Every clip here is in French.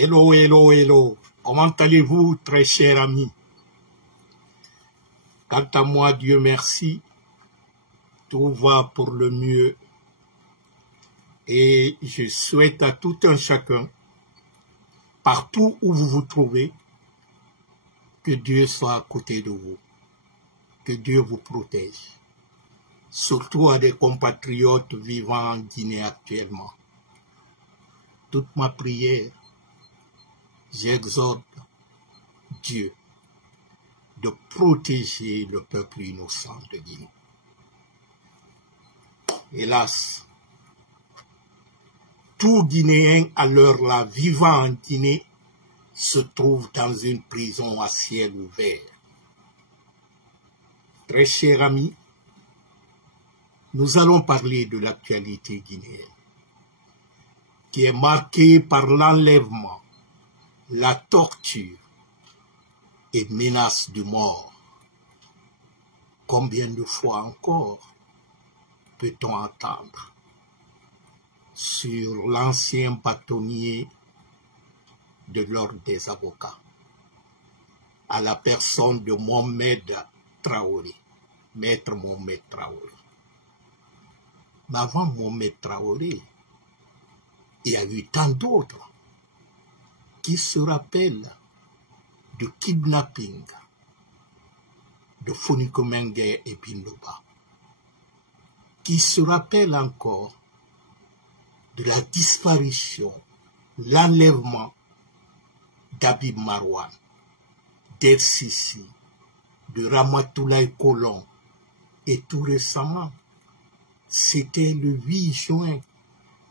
Hello, hello, hello. Comment allez-vous, très chers amis? Quant à moi, Dieu merci, tout va pour le mieux. Et je souhaite à tout un chacun, partout où vous vous trouvez, que Dieu soit à côté de vous, que Dieu vous protège. Surtout à des compatriotes vivant en Guinée actuellement. Toute ma prière, j'exhorte Dieu de protéger le peuple innocent de Guinée. Hélas, tout Guinéen à l'heure là vivant en Guinée se trouve dans une prison à ciel ouvert. Très chers amis, nous allons parler de l'actualité guinéenne, qui est marquée par l'enlèvement, la torture et menace de mort. Combien de fois encore peut-on entendre sur l'ancien bâtonnier de l'ordre des avocats, à la personne de Mohamed Traoré, maître Mohamed Traoré. Mais avant Mohamed Traoré, il y a eu tant d'autres qui se rappellent du kidnapping de Foniko Mengue et Pindoba, qui se rappellent encore de la disparition, l'enlèvement d'Habib Marouane, d'El-Sisi, de Ramatoulaye Colomb, et tout récemment, c'était le 8 juin,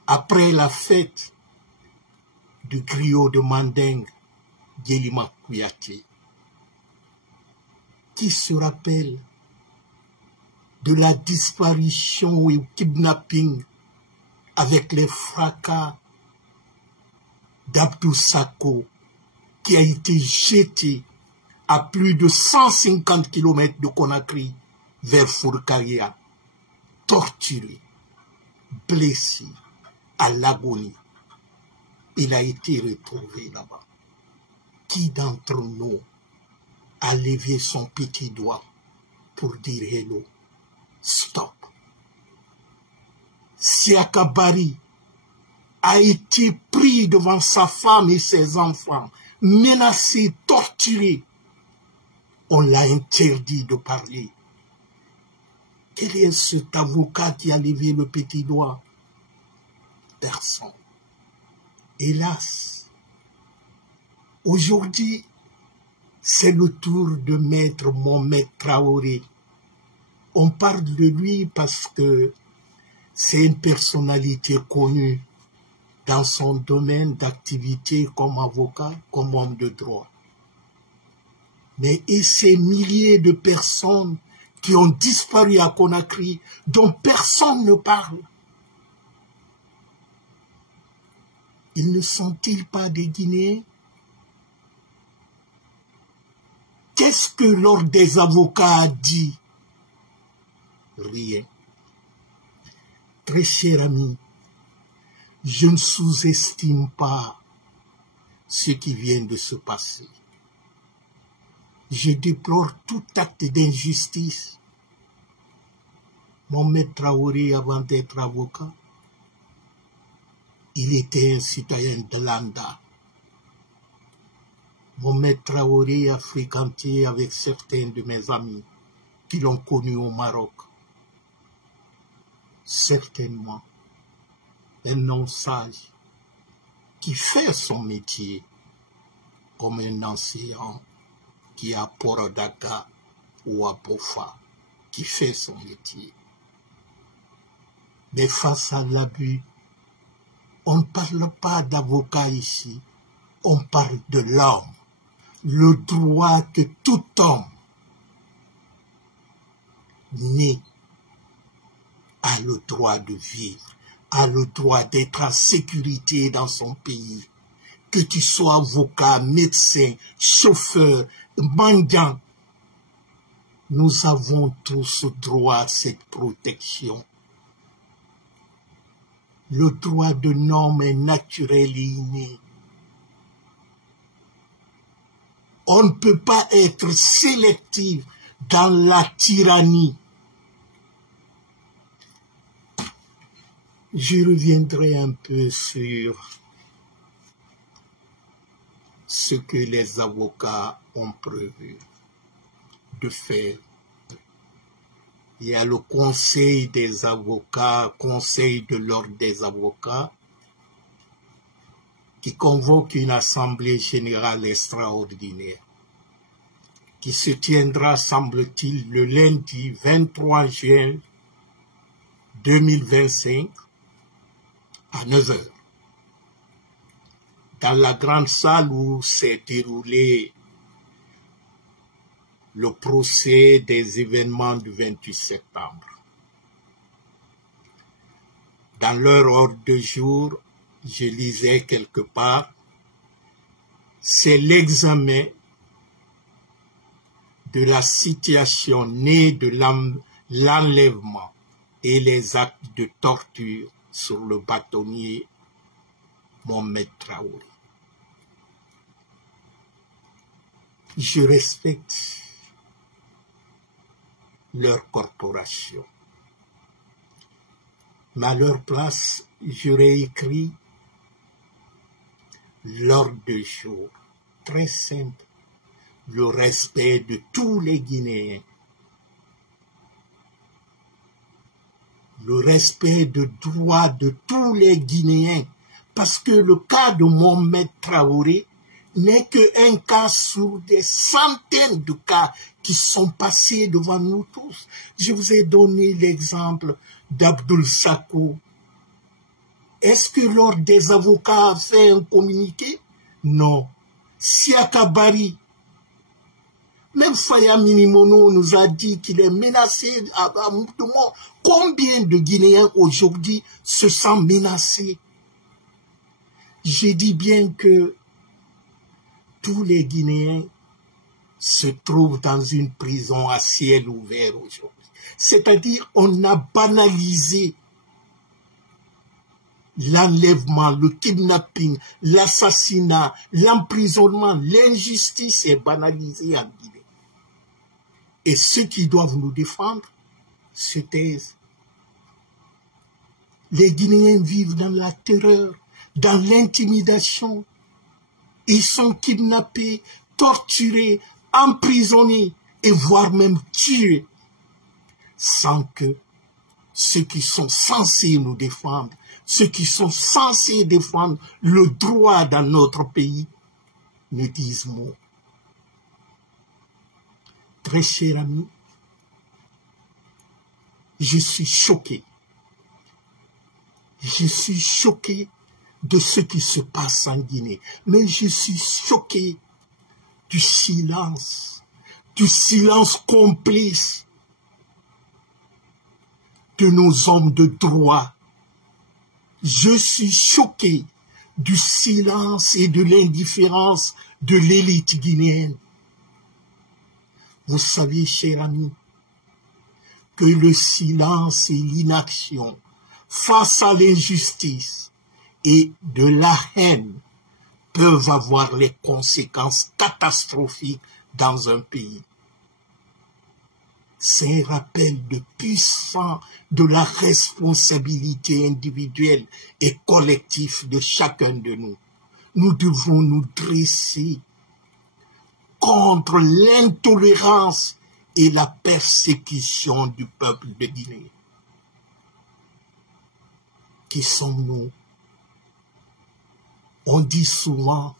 après la fête du griot de Manding, Guélima Kouyaté, qui se rappelle de la disparition et kidnapping avec les fracas d'Abdou Sako, qui a été jeté à plus de 150 km de Conakry vers Fourkaria, torturé, blessé, à l'agonie. Il a été retrouvé là-bas. Qui d'entre nous a levé son petit doigt pour dire hello, stop? Siaka Bari a été pris devant sa femme et ses enfants, menacé, torturé. On l'a interdit de parler. Quel est cet avocat qui a levé le petit doigt? Personne. Hélas, aujourd'hui, c'est le tour de maître Mohamed Traoré. On parle de lui parce que c'est une personnalité connue dans son domaine d'activité comme avocat, comme homme de droit. Mais et ces milliers de personnes qui ont disparu à Conakry, dont personne ne parle, ils ne sont-ils pas des Guinéens? Qu'est-ce que l'ordre des avocats a dit? Rien. Très cher ami, je ne sous-estime pas ce qui vient de se passer. Je déplore tout acte d'injustice. Mohamed Traoré, avant d'être avocat, il était un citoyen de Landa. Mohamed Traoré a fréquenté avec certains de mes amis qui l'ont connu au Maroc. Certainement, un homme sage qui fait son métier comme un enseignant qui est à Port-Dakar ou à Bofa, qui fait son métier. Mais face à l'abus, on ne parle pas d'avocat ici, on parle de l'homme, le droit que tout homme né a le droit de vivre, a le droit d'être en sécurité dans son pays. Que tu sois avocat, médecin, chauffeur, mendiant, nous avons tous droit à cette protection. Le droit de l'homme est naturel et inné. On ne peut pas être sélectif dans la tyrannie. Je reviendrai un peu sur ce que les avocats ont prévu de faire. Il y a le conseil des avocats, conseil de l'ordre des avocats, qui convoque une assemblée générale extraordinaire, qui se tiendra, semble-t-il, le lundi 23 juin 2025 à 9 h, dans la grande salle où s'est déroulé le procès des événements du 28 septembre. Dans leur ordre de jour, je lisais quelque part, c'est l'examen de la situation née de l'enlèvement et les actes de torture sur le bâtonnier Mohamed Traoré. Je respecte leur corporation. Mais à leur place, j'aurais écrit l'ordre de jour, très simple, le respect de tous les Guinéens, le respect de droits de tous les Guinéens, parce que le cas de Mohamed Traoré n'est qu'un cas sur des centaines de cas qui sont passés devant nous tous. Je vous ai donné l'exemple d'Abdoul Sako. Est-ce que l'ordre des avocats a fait un communiqué? Non. Siaka Bari, même Faya Minimono nous a dit qu'il est menacé de mort. Combien de Guinéens aujourd'hui se sentent menacés? J'ai dit bien que tous les Guinéens se trouvent dans une prison à ciel ouvert aujourd'hui. C'est-à-dire, on a banalisé l'enlèvement, le kidnapping, l'assassinat, l'emprisonnement, l'injustice est banalisée en Guinée. Et ceux qui doivent nous défendre se taisent. Les Guinéens vivent dans la terreur, dans l'intimidation. Ils sont kidnappés, torturés, emprisonnés et voire même tués, sans que ceux qui sont censés nous défendre, ceux qui sont censés défendre le droit dans notre pays, ne disent mot. Très cher ami, je suis choqué. Je suis choqué de ce qui se passe en Guinée. Mais je suis choqué du silence complice de nos hommes de droit. Je suis choqué du silence et de l'indifférence de l'élite guinéenne. Vous savez, cher ami, que le silence et l'inaction face à l'injustice et de la haine peuvent avoir les conséquences catastrophiques dans un pays. C'est un rappel de puissant de la responsabilité individuelle et collective de chacun de nous. Nous devons nous dresser contre l'intolérance et la persécution du peuple de Guinée. Qui sommes-nous? On dit souvent,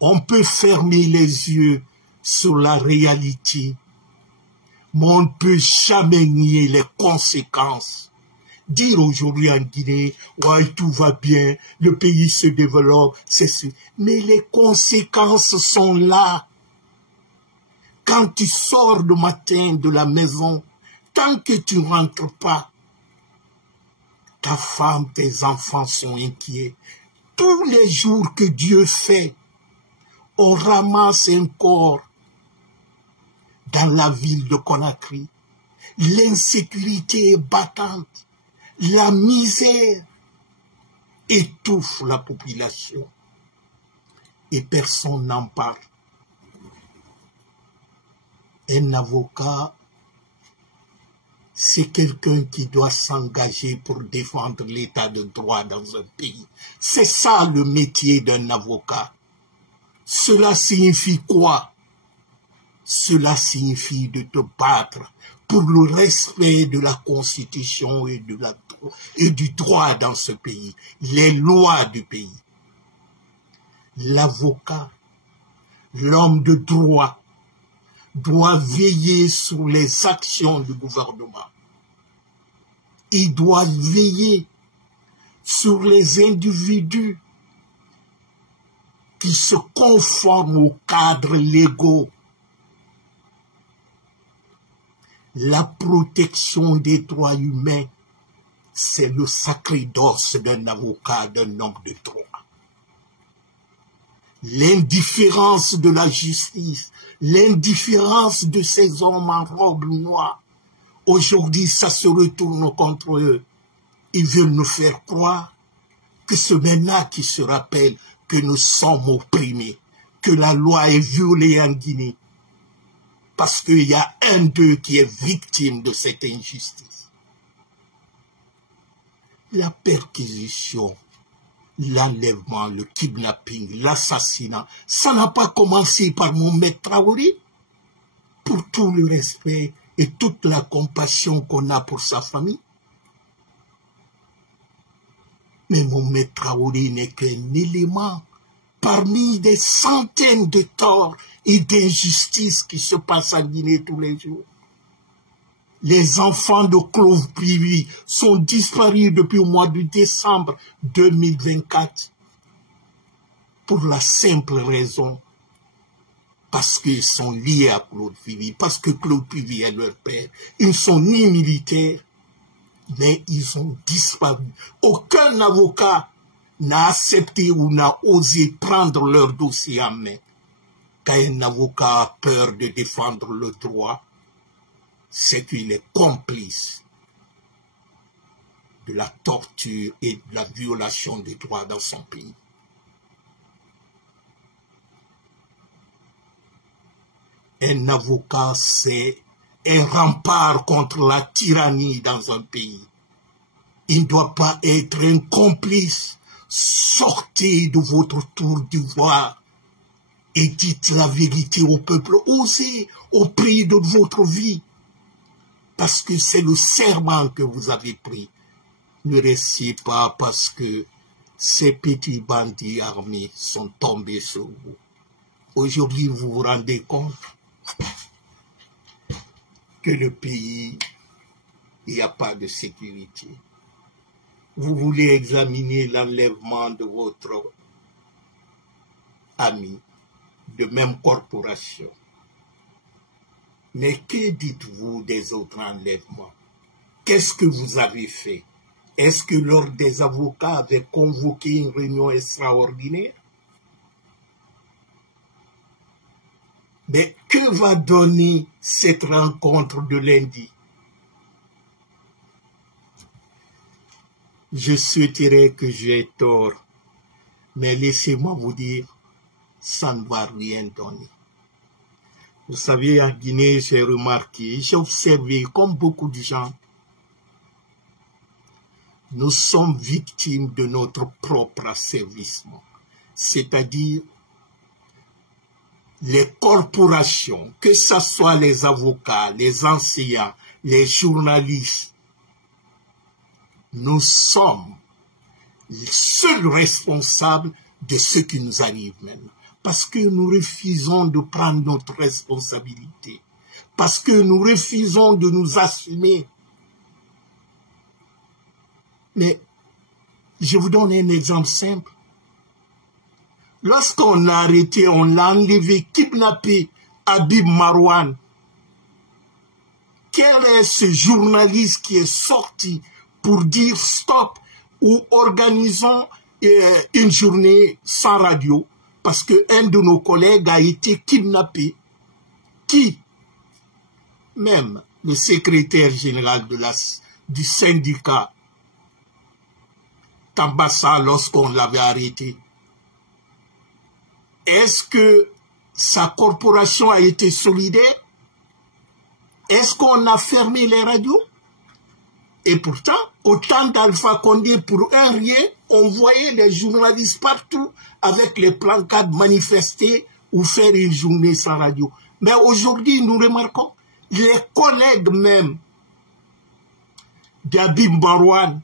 on peut fermer les yeux sur la réalité, mais on ne peut jamais nier les conséquences. Dire aujourd'hui en Guinée, ouais, tout va bien, le pays se développe, c'est sûr. Mais les conséquences sont là. Quand tu sors le matin de la maison, tant que tu ne rentres pas, ta femme, tes enfants sont inquiets. Tous les jours que Dieu fait, on ramasse un corps dans la ville de Conakry. L'insécurité est battante. La misère étouffe la population. Et personne n'en parle. Un avocat, c'est quelqu'un qui doit s'engager pour défendre l'état de droit dans un pays. C'est ça le métier d'un avocat. Cela signifie quoi? Cela signifie de te battre pour le respect de la Constitution et du droit dans ce pays, les lois du pays. L'avocat, l'homme de droit, doit veiller sur les actions du gouvernement. Il doit veiller sur les individus qui se conforment aux cadres légaux. La protection des droits humains, c'est le sacerdoce d'un avocat, d'un homme de droit. L'indifférence de la justice, l'indifférence de ces hommes en robe noire, aujourd'hui ça se retourne contre eux. Ils veulent nous faire croire que ce là qui se rappelle que nous sommes opprimés, que la loi est violée en Guinée, parce qu'il y a un d'eux qui est victime de cette injustice. La perquisition, l'enlèvement, le kidnapping, l'assassinat, ça n'a pas commencé par mon maître Traoré. Pour tout le respect et toute la compassion qu'on a pour sa famille. Mais mon maître Traoré n'est qu'un élément parmi des centaines de torts et d'injustices qui se passent en Guinée tous les jours. Les enfants de Claude Privy sont disparus depuis le mois de décembre 2024 pour la simple raison parce qu'ils sont liés à Claude Privy, parce que Claude Privy est leur père. Ils ne sont ni militaires, mais ils ont disparu. Aucun avocat n'a accepté ou n'a osé prendre leur dossier en main. Quand un avocat a peur de défendre le droit, c'est qu'il est complice de la torture et de la violation des droits dans son pays. Un avocat, c'est un rempart contre la tyrannie dans un pays. Il ne doit pas être un complice. Sortez de votre tour d'ivoire et dites la vérité au peuple. Osez au prix de votre vie. Parce que c'est le serment que vous avez pris. Ne restez pas parce que ces petits bandits armés sont tombés sur vous. Aujourd'hui, vous vous rendez compte que le pays, il n'y a pas de sécurité. Vous voulez examiner l'enlèvement de votre ami de même corporation. Mais que dites-vous des autres enlèvements? Qu'est-ce que vous avez fait? Est-ce que l'ordre des avocats avait convoqué une réunion extraordinaire? Mais que va donner cette rencontre de lundi? Je souhaiterais que j'ai tort, mais laissez-moi vous dire, ça ne va rien donner. Vous savez, en Guinée, j'ai remarqué, j'ai observé, comme beaucoup de gens, nous sommes victimes de notre propre asservissement. C'est-à-dire, les corporations, que ce soit les avocats, les enseignants, les journalistes, nous sommes les seuls responsables de ce qui nous arrive maintenant. Parce que nous refusons de prendre notre responsabilité. Parce que nous refusons de nous assumer. Mais je vous donne un exemple simple. Lorsqu'on l'a arrêté, on l'a enlevé, kidnappé Habib Marouane. Quel est ce journaliste qui est sorti pour dire stop ou organisons une journée sans radio parce qu'un de nos collègues a été kidnappé? Qui? Même le secrétaire général du syndicat Tambassa, lorsqu'on l'avait arrêté. Est-ce que sa corporation a été solidaire? Est-ce qu'on a fermé les radios? Et pourtant, au temps d'Alpha Condé, pour un rien, on voyait les journalistes partout avec les plancards manifester ou faire une journée sans radio. Mais aujourd'hui, nous remarquons, les collègues même d'Habib Marouane,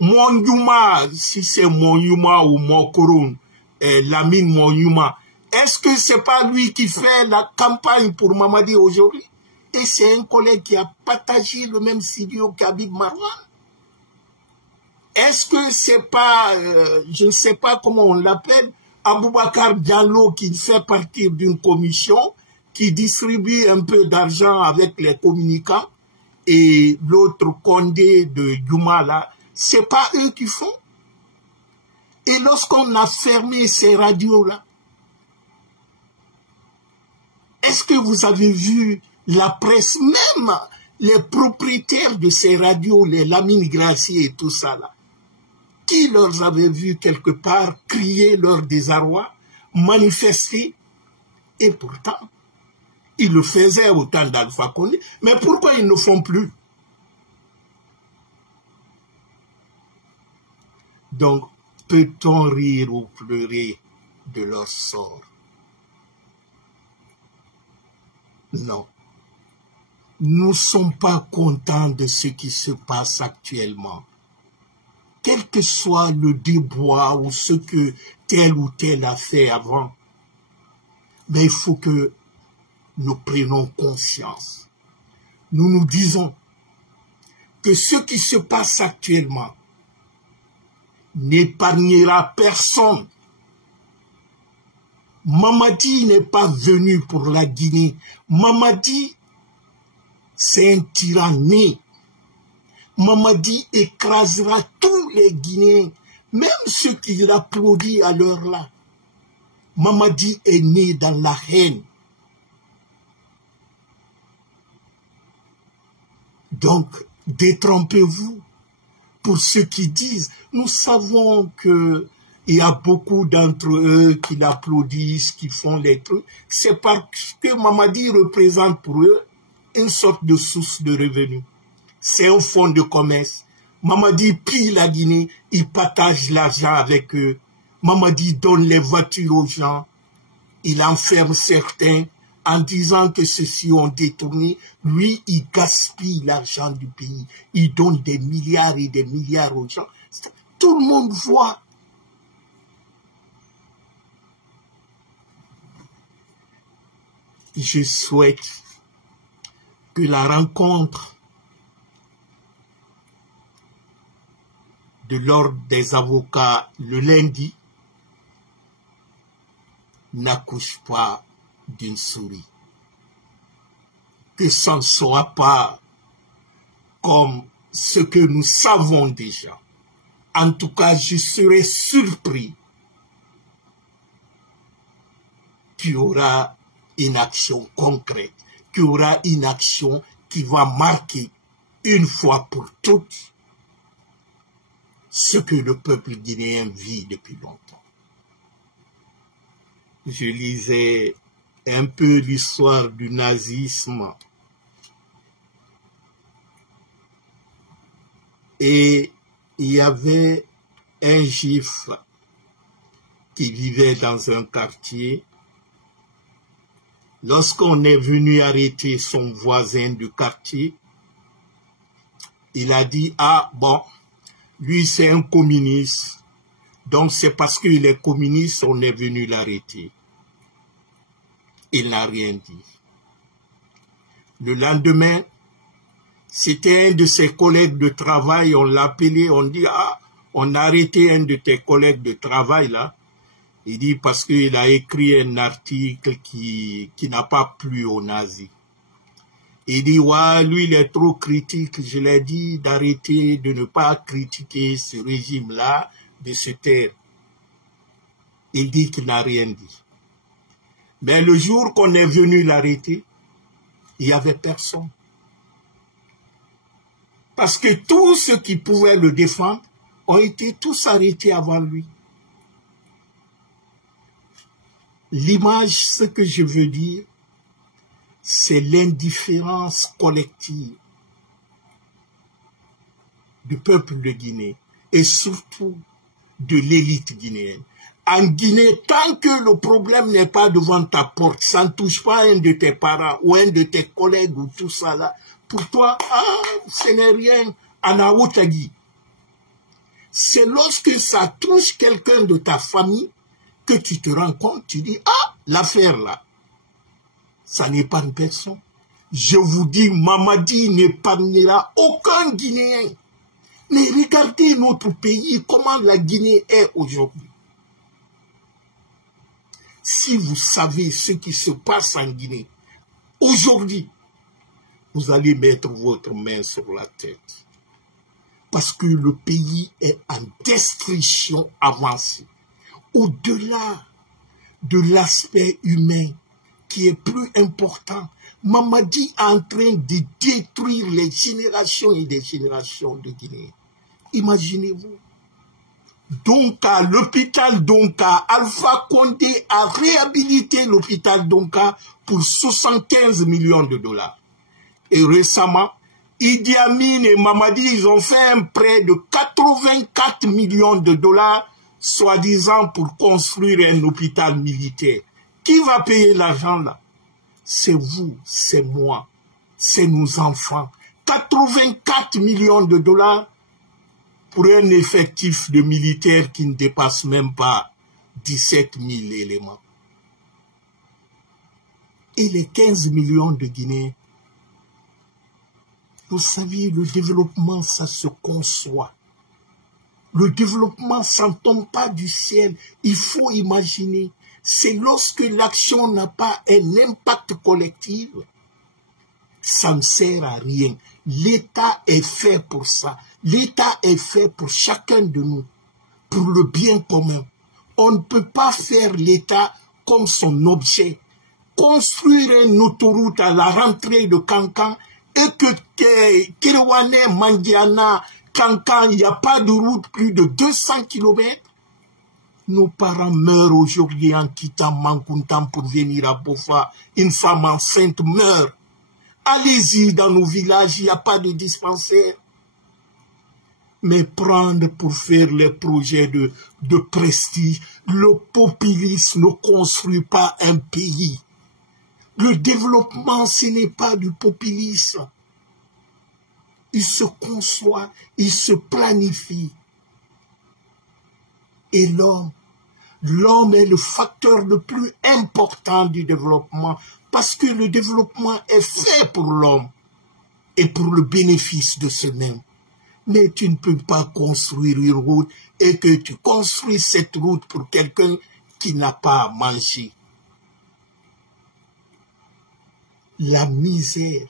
Monyouma, si c'est Monyouma ou Mokoroun, Lamine Monyouma, est-ce que c'est pas lui qui fait la campagne pour Mamadi aujourd'hui? Et c'est un collègue qui a partagé le même studio qu'Habib Marouane. Est-ce que c'est pas, je ne sais pas comment on l'appelle, Aboubacar Diallo qui fait partie d'une commission qui distribue un peu d'argent avec les communicants et l'autre Condé de Djouma là, c'est pas eux qui font. Et lorsqu'on a fermé ces radios-là, est-ce que vous avez vu la presse, même les propriétaires de ces radios, les Lamine Gracier et tout ça là, qui leur avait vu quelque part crier leur désarroi, manifester, et pourtant, ils le faisaient au temps d'Alpha Condé, mais pourquoi ils ne font plus? Donc, peut-on rire ou pleurer de leur sort? Non. Nous ne sommes pas contents de ce qui se passe actuellement. Quel que soit le débois ou ce que tel ou tel a fait avant, mais il faut que nous prenions conscience. Nous nous disons que ce qui se passe actuellement n'épargnera personne. Mamadi n'est pas venu pour la Guinée. Mamadi, c'est un tyranné. Mamadi écrasera tous les Guinéens, même ceux qui l'applaudissent à l'heure là. Mamadi est né dans la haine. Donc, détrompez-vous. Pour ceux qui disent, nous savons que il y a beaucoup d'entre eux qui l'applaudissent, qui font les trucs. C'est parce que Mamadi représente pour eux une sorte de source de revenus. C'est un fonds de commerce. Mamadi pille la Guinée, il partage l'argent avec eux. Mamadi donne les voitures aux gens. Il enferme certains en disant que ceux-ci ont détourné. Lui, il gaspille l'argent du pays. Il donne des milliards et des milliards aux gens. Tout le monde voit. Je souhaite que la rencontre de l'ordre des avocats le lundi n'accouche pas d'une souris. Que ce ne soit pas comme ce que nous savons déjà. En tout cas, je serais surpris qu'il y aura une action concrète, qu'il y aura une action qui va marquer une fois pour toutes ce que le peuple guinéen vit depuis longtemps. Je lisais un peu l'histoire du nazisme et il y avait un juif qui vivait dans un quartier. Lorsqu'on est venu arrêter son voisin du quartier, il a dit, ah bon, lui c'est un communiste, donc c'est parce qu'il est communiste on est venu l'arrêter. Il n'a rien dit. Le lendemain, c'était un de ses collègues de travail, on l'a appelé, on dit, ah, on a arrêté un de tes collègues de travail là. Il dit parce qu'il a écrit un article qui n'a pas plu aux nazis. Il dit, ouais, lui il est trop critique, je l'ai dit d'arrêter, de ne pas critiquer ce régime-là, de se taire. Il dit qu'il n'a rien dit. Mais le jour qu'on est venu l'arrêter, il n'y avait personne. Parce que tous ceux qui pouvaient le défendre ont été tous arrêtés avant lui. L'image, ce que je veux dire, c'est l'indifférence collective du peuple de Guinée et surtout de l'élite guinéenne. En Guinée, tant que le problème n'est pas devant ta porte, ça ne touche pas un de tes parents ou un de tes collègues ou tout ça là, pour toi, ce n'est rien, Anaotagi. C'est lorsque ça touche quelqu'un de ta famille que tu te rends compte, tu dis, l'affaire là, ça n'épargne personne. Je vous dis, Mamadi n'épargnera aucun Guinéen. Mais regardez notre pays, comment la Guinée est aujourd'hui. Si vous savez ce qui se passe en Guinée, aujourd'hui, vous allez mettre votre main sur la tête. Parce que le pays est en destruction avancée. Au-delà de l'aspect humain qui est plus important, Mamadi est en train de détruire les générations et des générations de Guinée. Imaginez-vous. Donc, à l'hôpital Donka, Alpha Condé a réhabilité l'hôpital Donka pour 75 millions de dollars. Et récemment, Idi Amin et Mamadi, ils ont fait un prêt de 84 millions de dollars, soi-disant pour construire un hôpital militaire. Qui va payer l'argent là? C'est vous, c'est moi, c'est nos enfants. 84 millions de dollars pour un effectif de militaires qui ne dépasse même pas 17 000 éléments. Et les 15 millions de Guinéens, vous savez, le développement, ça se conçoit. Le développement, ça ne tombe pas du ciel. Il faut imaginer. C'est lorsque l'action n'a pas un impact collectif, ça ne sert à rien. L'État est fait pour ça. L'État est fait pour chacun de nous, pour le bien commun. On ne peut pas faire l'État comme son objet. Construire une autoroute à la rentrée de Kankan et que Kirwane, Mandiana, Kankan, il n'y a pas de route plus de 200 km. Nos parents meurent aujourd'hui en quittant Mankuntam pour venir à Bofa. Une femme enceinte meurt. Allez-y dans nos villages, il n'y a pas de dispensaire. Mais prendre pour faire les projets de prestige, le populisme ne construit pas un pays. Le développement, ce n'est pas du populisme. Il se conçoit, il se planifie. Et l'homme est le facteur le plus important du développement parce que le développement est fait pour l'homme et pour le bénéfice de ce même. Mais tu ne peux pas construire une route et que tu construis cette route pour quelqu'un qui n'a pas à manger. La misère,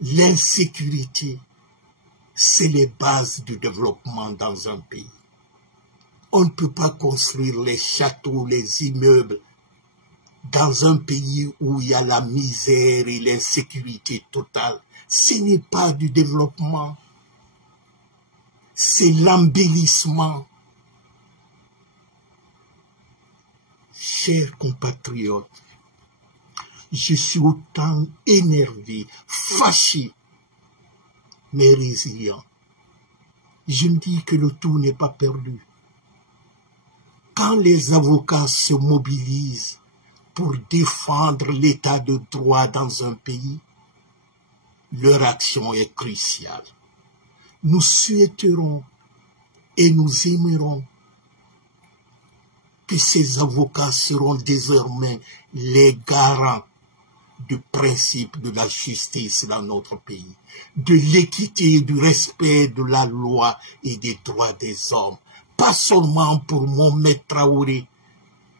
l'insécurité, c'est les bases du développement dans un pays. On ne peut pas construire les châteaux, les immeubles dans un pays où il y a la misère et l'insécurité totale. Ce n'est pas du développement, c'est l'embellissement. Chers compatriotes, je suis autant énervé, fâché, mais résilient. Je me dis que le tout n'est pas perdu. Quand les avocats se mobilisent pour défendre l'état de droit dans un pays, leur action est cruciale. Nous souhaiterons et nous aimerons que ces avocats seront désormais les garants du principe de la justice dans notre pays, de l'équité, du respect de la loi et des droits des hommes. Pas seulement pour Mohamed Traoré,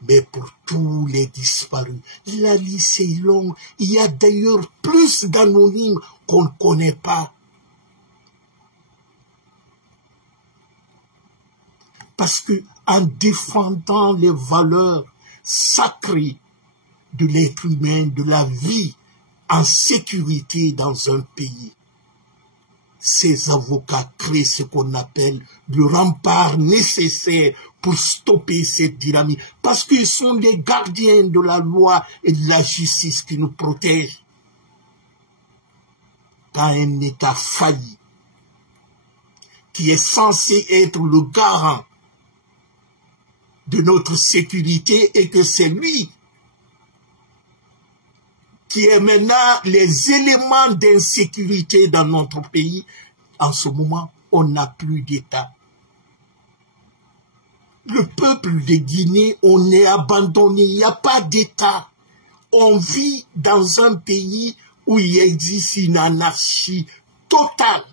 mais pour tous les disparus. La liste est longue. Il y a d'ailleurs plus d'anonymes qu'on ne connaît pas. Parce que en défendant les valeurs sacrées de l'être humain, de la vie en sécurité dans un pays, ces avocats créent ce qu'on appelle le rempart nécessaire pour stopper cette dynamique, parce qu'ils sont les gardiens de la loi et de la justice qui nous protègent. Quand un État faillit, qui est censé être le garant de notre sécurité, et que c'est lui qui est maintenant les éléments d'insécurité dans notre pays, en ce moment, on n'a plus d'État. Le peuple de Guinée, on est abandonné, il n'y a pas d'État. On vit dans un pays où il existe une anarchie totale.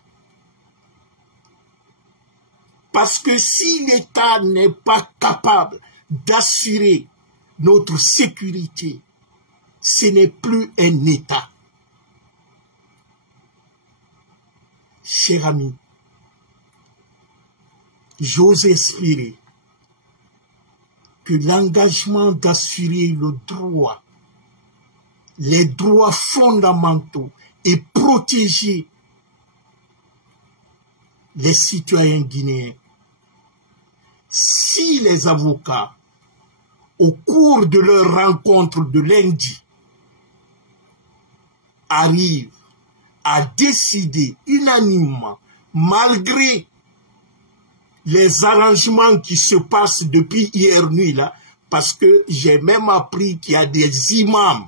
Parce que si l'État n'est pas capable d'assurer notre sécurité, ce n'est plus un État. Chers amis, j'ose espérer que l'engagement d'assurer le droit, les droits fondamentaux et protéger les citoyens guinéens, si les avocats, au cours de leur rencontre de lundi, arrivent à décider unanimement, malgré les arrangements qui se passent depuis hier nuit là, parce que j'ai même appris qu'il y a des imams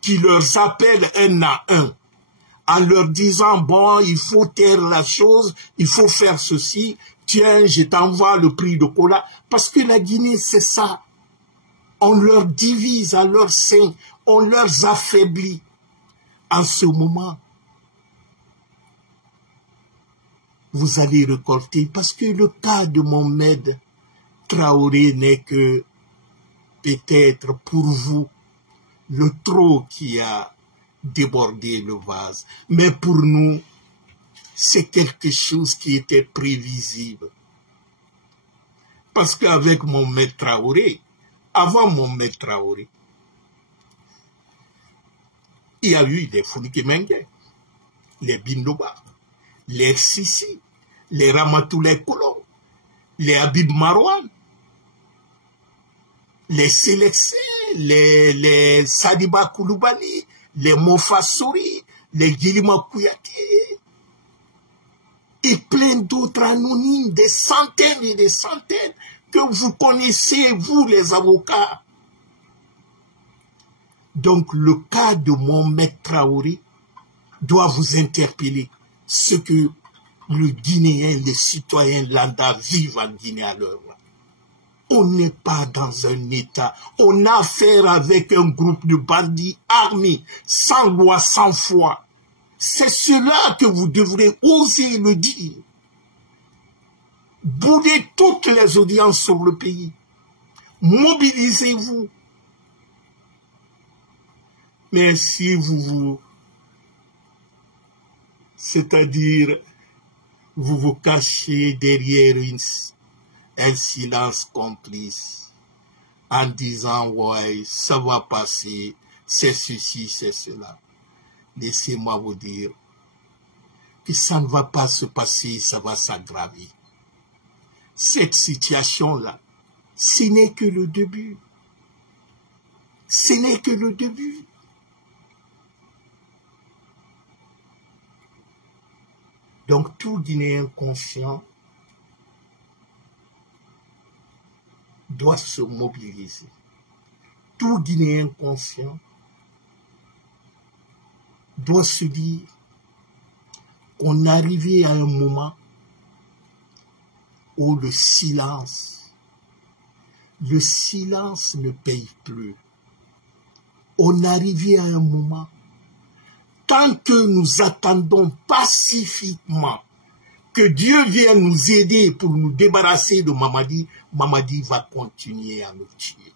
qui leur appellent un à un, en leur disant, bon, il faut taire la chose, il faut faire ceci, tiens, je t'envoie le prix de cola, parce que la Guinée, c'est ça. On leur divise à leur sein, on leur affaiblit. En ce moment, vous allez récolter, parce que le cas de Mohamed Traoré n'est que peut-être pour vous le trop qui a débordé le vase. Mais pour nous, c'est quelque chose qui était prévisible. Parce qu'avec Mohamed Traoré, avant Mohamed Traoré, il y a eu les Founiké-Mengue, les Bindoba, les Sissi, les Ramatoulaye Kolo, les Habib Marouane, les Sélexé, les Sadiba Koulibaly, les Mofa Sori, les Guilima Kouyaté, et plein d'autres anonymes, des centaines et des centaines que vous connaissez, vous les avocats. Donc le cas de Mohamed Traoré doit vous interpeller, ce que le Guinéen, les citoyens lambda vivent en Guinée à l'heure. On n'est pas dans un État, on a affaire avec un groupe de bandits armés, sans loi, sans foi. C'est cela que vous devrez oser le dire. Boudez toutes les audiences sur le pays. Mobilisez-vous. Mais si c'est-à-dire, vous vous cachez derrière un silence complice, en disant, ouais, ça va passer, c'est ceci, c'est cela. Laissez-moi vous dire que ça ne va pas se passer, ça va s'aggraver. Cette situation-là, ce n'est que le début. Ce n'est que le début. Donc tout Guinéen conscient doit se mobiliser. Tout Guinéen conscient doit se dire qu'on est arrivé à un moment où le silence ne paye plus. On est arrivé à un moment, tant que nous attendons pacifiquement que Dieu vienne nous aider pour nous débarrasser de Mamadi, Mamadi va continuer à nous tuer.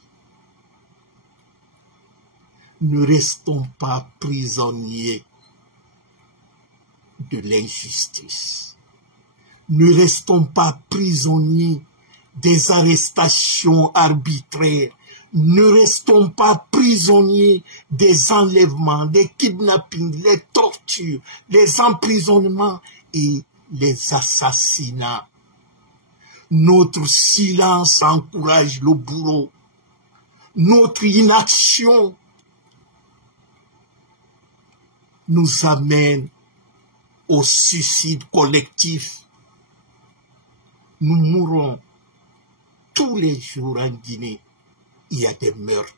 Ne restons pas prisonniers de l'injustice. Ne restons pas prisonniers des arrestations arbitraires. Ne restons pas prisonniers des enlèvements, des kidnappings, les tortures, les emprisonnements et les assassinats. Notre silence encourage le bourreau. Notre inaction nous amène au suicide collectif. Nous mourons tous les jours en Guinée. Il y a des meurtres.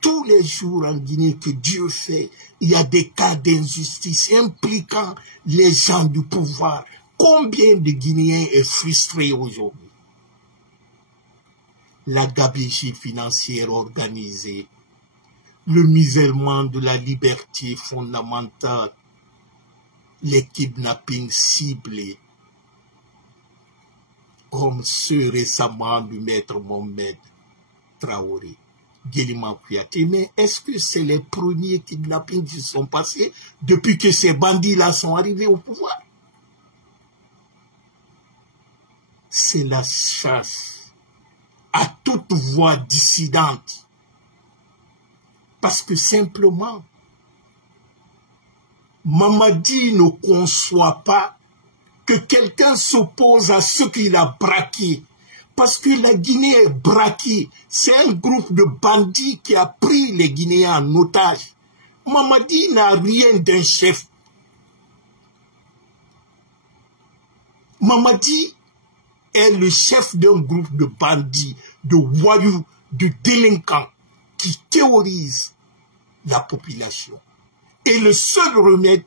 Tous les jours en Guinée que Dieu fait, il y a des cas d'injustice impliquant les gens du pouvoir. Combien de Guinéens est frustré aujourd'hui? La gabegie financière organisée, le musellement de la liberté fondamentale, les kidnappings ciblés, comme ceux récemment du maître Mohamed Traoré, Guélima Kouyaté. Mais est-ce que c'est les premiers kidnappings qui sont passés depuis que ces bandits-là sont arrivés au pouvoir? C'est la chasse à toute voix dissidente. Parce que simplement, Mamadi ne conçoit pas que quelqu'un s'oppose à ce qu'il a braqué. Parce que la Guinée est braquée. C'est un groupe de bandits qui a pris les Guinéens en otage. Mamadi n'a rien d'un chef. Mamadi est le chef d'un groupe de bandits, de voyous, de délinquants qui théorisent la population. Et le seul remède,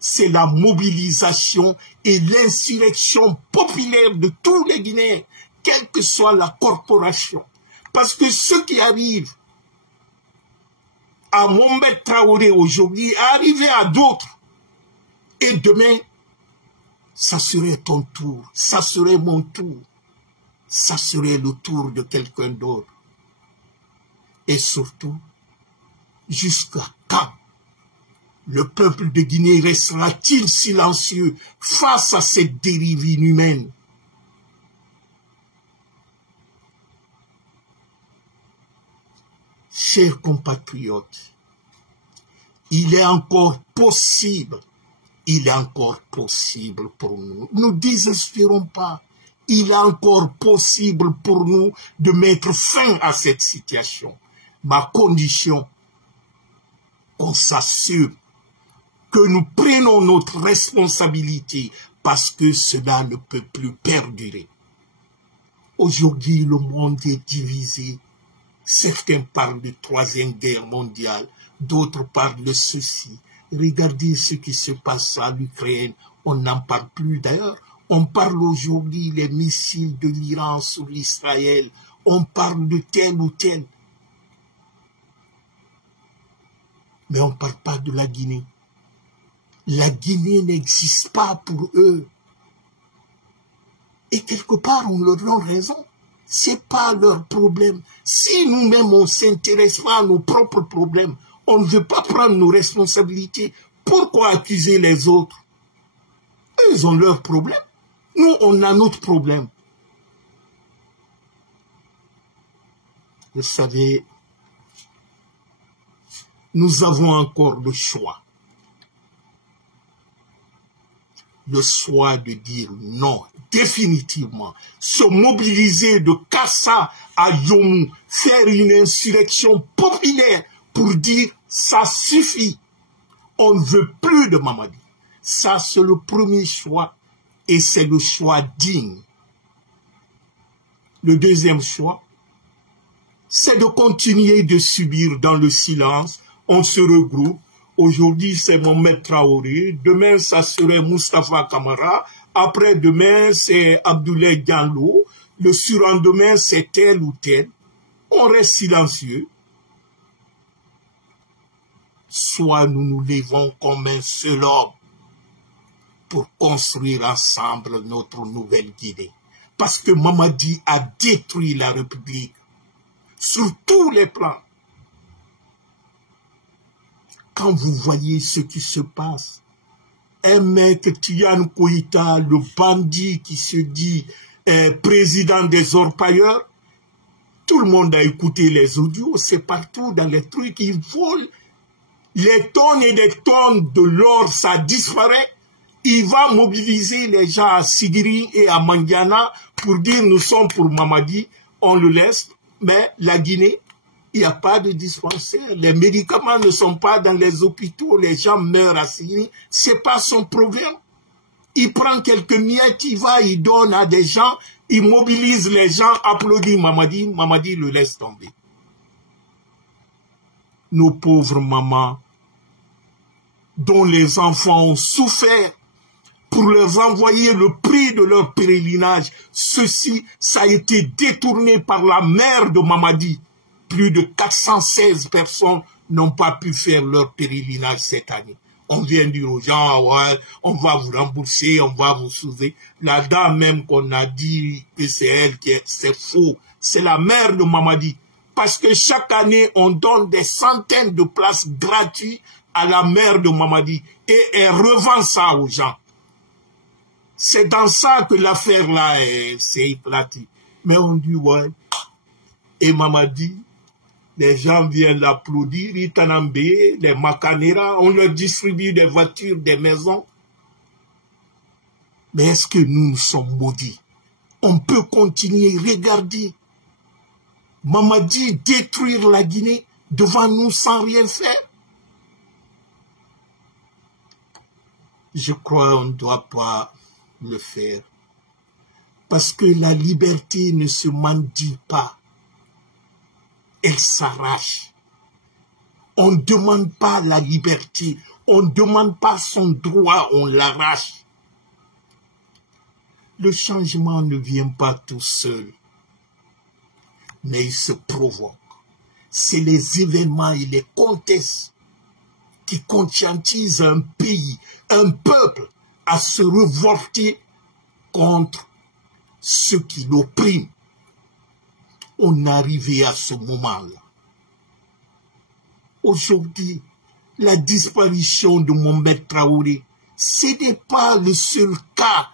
c'est la mobilisation et l'insurrection populaire de tous les Guinéens, quelle que soit la corporation. Parce que ce qui arrive à Mohamed Traoré aujourd'hui est arrivé à d'autres. Et demain, ça serait ton tour, ça serait mon tour, ça serait le tour de quelqu'un d'autre. Et surtout, jusqu'à quand le peuple de Guinée restera-t-il silencieux face à cette dérive inhumaine? Chers compatriotes, il est encore possible pour nous. Ne désespérons pas. Il est encore possible pour nous de mettre fin à cette situation. Ma condition, qu'on s'assure que nous prenons notre responsabilité parce que cela ne peut plus perdurer. Aujourd'hui, le monde est divisé. Certains parlent de troisième guerre mondiale, d'autres parlent de ceci. Regardez ce qui se passe à l'Ukraine. On n'en parle plus d'ailleurs. On parle aujourd'hui des missiles de l'Iran sur l'Israël. On parle de tel ou tel. Mais on ne parle pas de la Guinée. La Guinée n'existe pas pour eux. Et quelque part, on leur donne raison. C'est pas leur problème. Si nous-mêmes, on s'intéresse pas à nos propres problèmes, on ne veut pas prendre nos responsabilités, pourquoi accuser les autres? Eux, ils ont leurs problèmes. Nous, on a notre problème. Vous savez, nous avons encore le choix. Le choix de dire non, définitivement. Se mobiliser de Kassa à Yomou, faire une insurrection populaire pour dire ça suffit. On ne veut plus de Mamadi. Ça, c'est le premier choix et c'est le choix digne. Le deuxième choix, c'est de continuer de subir dans le silence. On se regroupe. Aujourd'hui, c'est Mohamed Traoré. Demain, ça serait Moustapha Kamara. Après-demain, c'est Abdoulaye Diallo. Le surlendemain, c'est tel ou tel. On reste silencieux. Soit nous nous levons comme un seul homme pour construire ensemble notre nouvelle Guinée. Parce que Mamadi a détruit la République sur tous les plans. Quand vous voyez ce qui se passe, un mec, Tian Koïta, le bandit qui se dit président des orpailleurs, tout le monde a écouté les audios, c'est partout dans les trucs, ils volent les tonnes et des tonnes de l'or, ça disparaît. Il va mobiliser les gens à Sigiri et à Mandiana pour dire nous sommes pour Mamadi, on le laisse. Mais la Guinée, il n'y a pas de dispensaire. Les médicaments ne sont pas dans les hôpitaux, les gens meurent à Sigiri. Ce n'est pas son problème. Il prend quelques miettes, il va, il donne à des gens, il mobilise les gens, applaudit Mamadi, Mamadi le laisse tomber. Nos pauvres mamans, dont les enfants ont souffert, pour leur envoyer le prix de leur pèlerinage. Ceci, ça a été détourné par la mère de Mamadi. Plus de 416 personnes n'ont pas pu faire leur pèlerinage cette année. On vient dire aux gens, ouais, on va vous rembourser, on va vous sauver. La dame même qu'on a dit que c'est elle qui est, c'est faux. C'est la mère de Mamadi. Parce que chaque année, on donne des centaines de places gratuites à la mère de Mamadi. Et elle revend ça aux gens. C'est dans ça que l'affaire là s'est éclatée. Mais on dit, ouais. Et Mamadi, les gens viennent l'applaudir, Itanambe, les Makanera, on leur distribue des voitures, des maisons. Mais est-ce que nous sommes maudits? On peut continuer, regarder Mamadi détruire la Guinée devant nous sans rien faire. Je crois qu'on ne doit pas le faire. Parce que la liberté ne se mendie pas. Elle s'arrache. On ne demande pas la liberté. On ne demande pas son droit, on l'arrache. Le changement ne vient pas tout seul. Mais il se provoque. C'est les événements et les contextes qui conscientisent un pays, un peuple, à se révolter contre ceux qui l'oppriment. On est arrivé à ce moment-là. Aujourd'hui, la disparition de Mohamed Traoré, ce n'est pas le seul cas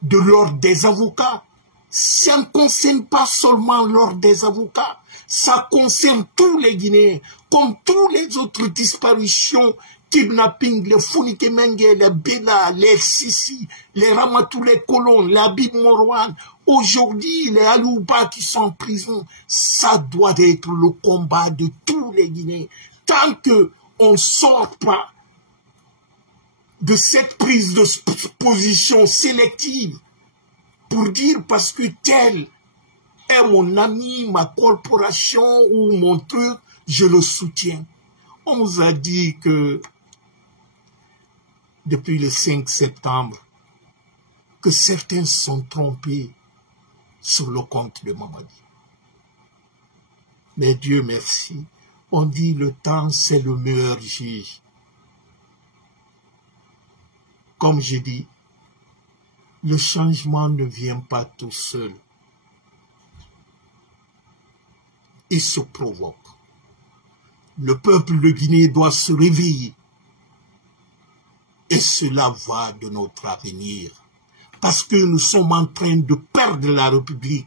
de l'ordre des avocats. Ça ne concerne pas seulement l'ordre des avocats, ça concerne tous les Guinéens, comme toutes les autres disparitions, kidnapping, les Founikemengue, les Bela, les Sissi, les Ramatou, les colons, les Habib Morwan, aujourd'hui les Alouba qui sont en prison. Ça doit être le combat de tous les Guinéens. Tant qu'on ne sort pas de cette prise de position sélective pour dire parce que tel est mon ami, ma corporation ou mon truc, je le soutiens. On nous a dit que depuis le 5 septembre, que certains sont trompés sur le compte de Mamadi. Mais Dieu merci, on dit le temps c'est le meilleur juge. Comme je dis, le changement ne vient pas tout seul. Il se provoque. Le peuple de Guinée doit se réveiller. Et cela va de notre avenir. Parce que nous sommes en train de perdre la République.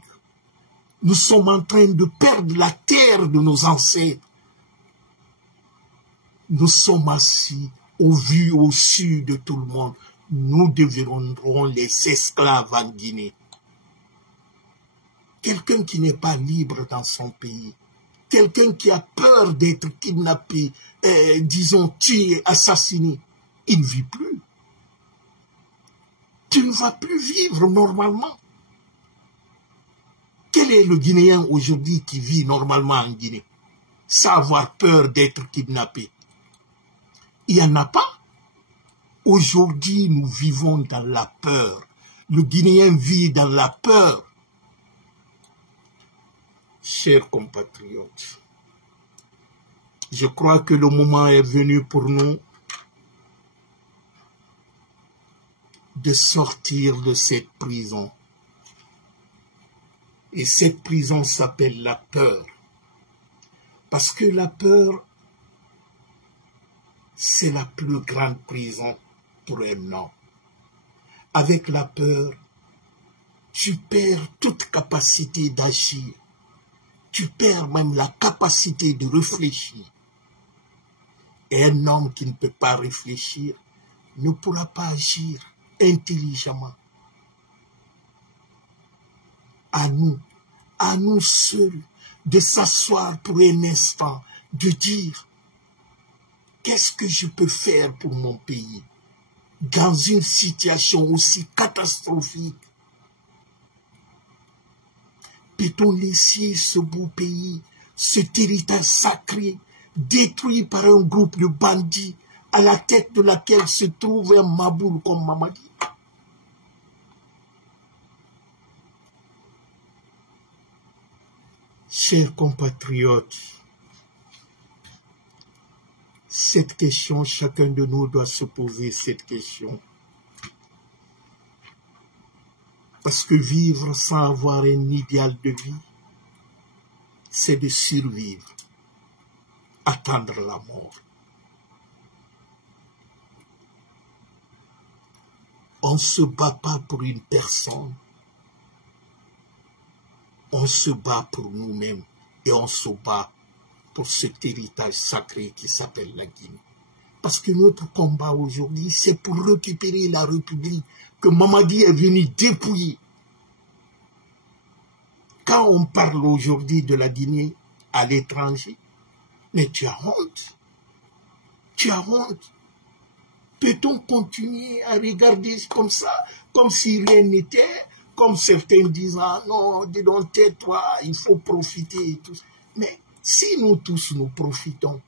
Nous sommes en train de perdre la terre de nos ancêtres. Nous sommes assis au vu, au su de tout le monde. Nous deviendrons les esclaves en Guinée. Quelqu'un qui n'est pas libre dans son pays, quelqu'un qui a peur d'être kidnappé, disons tué, assassiné, il ne vit plus. Tu ne vas plus vivre normalement. Quel est le Guinéen aujourd'hui qui vit normalement en Guinée, sans avoir peur d'être kidnappé? Il n'y en a pas. Aujourd'hui, nous vivons dans la peur. Le Guinéen vit dans la peur. Chers compatriotes, je crois que le moment est venu pour nous de sortir de cette prison. Et cette prison s'appelle la peur. Parce que la peur, c'est la plus grande prison pour un homme. Avec la peur, tu perds toute capacité d'agir. Tu perds même la capacité de réfléchir. Et un homme qui ne peut pas réfléchir, ne pourra pas agir intelligemment. À nous seuls, de s'asseoir pour un instant, de dire qu'est-ce que je peux faire pour mon pays dans une situation aussi catastrophique. Peut-on laisser ce beau pays, ce territoire sacré, détruit par un groupe de bandits à la tête de laquelle se trouve un Maboul comme Mamadi? Chers compatriotes, cette question, chacun de nous doit se poser cette question. Parce que vivre sans avoir un idéal de vie, c'est de survivre, attendre la mort. On ne se bat pas pour une personne, on se bat pour nous-mêmes et on se bat pour cet héritage sacré qui s'appelle la Guinée. Parce que notre combat aujourd'hui, c'est pour récupérer la République que Mamadi est venu dépouiller. Quand on parle aujourd'hui de la Guinée à l'étranger, mais tu as honte. Tu as honte. Peut-on continuer à regarder comme ça, comme si rien n'était, comme certains disent, ah non, dis donc, tais-toi, il faut profiter et tout. Mais si nous tous nous profitons,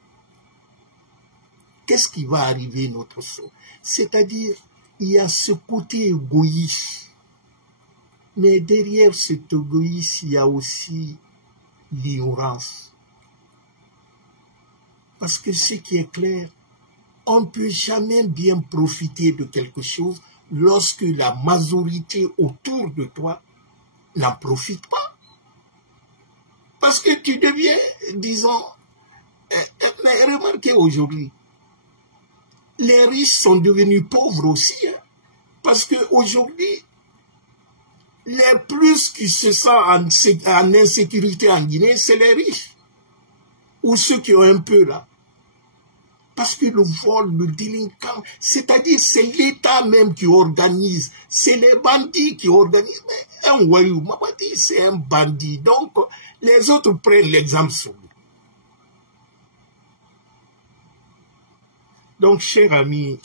qu'est-ce qui va arriver notre sort? C'est-à-dire, il y a ce côté égoïste. Mais derrière cet égoïsme, il y a aussi l'ignorance. Parce que ce qui est clair, on ne peut jamais bien profiter de quelque chose lorsque la majorité autour de toi n'en profite pas. Parce que tu deviens, disons, mais remarquez aujourd'hui, les riches sont devenus pauvres aussi. Hein, parce qu'aujourd'hui, les plus qui se sentent en insécurité en Guinée, c'est les riches. Ou ceux qui ont un peu là. Parce que le vol, le délinquant, c'est-à-dire c'est l'État même qui organise. C'est les bandits qui organisent. Mais un voyou, Mamadi, c'est un bandit. Donc, les autres prennent l'exemple sur lui. Donc, chers amis,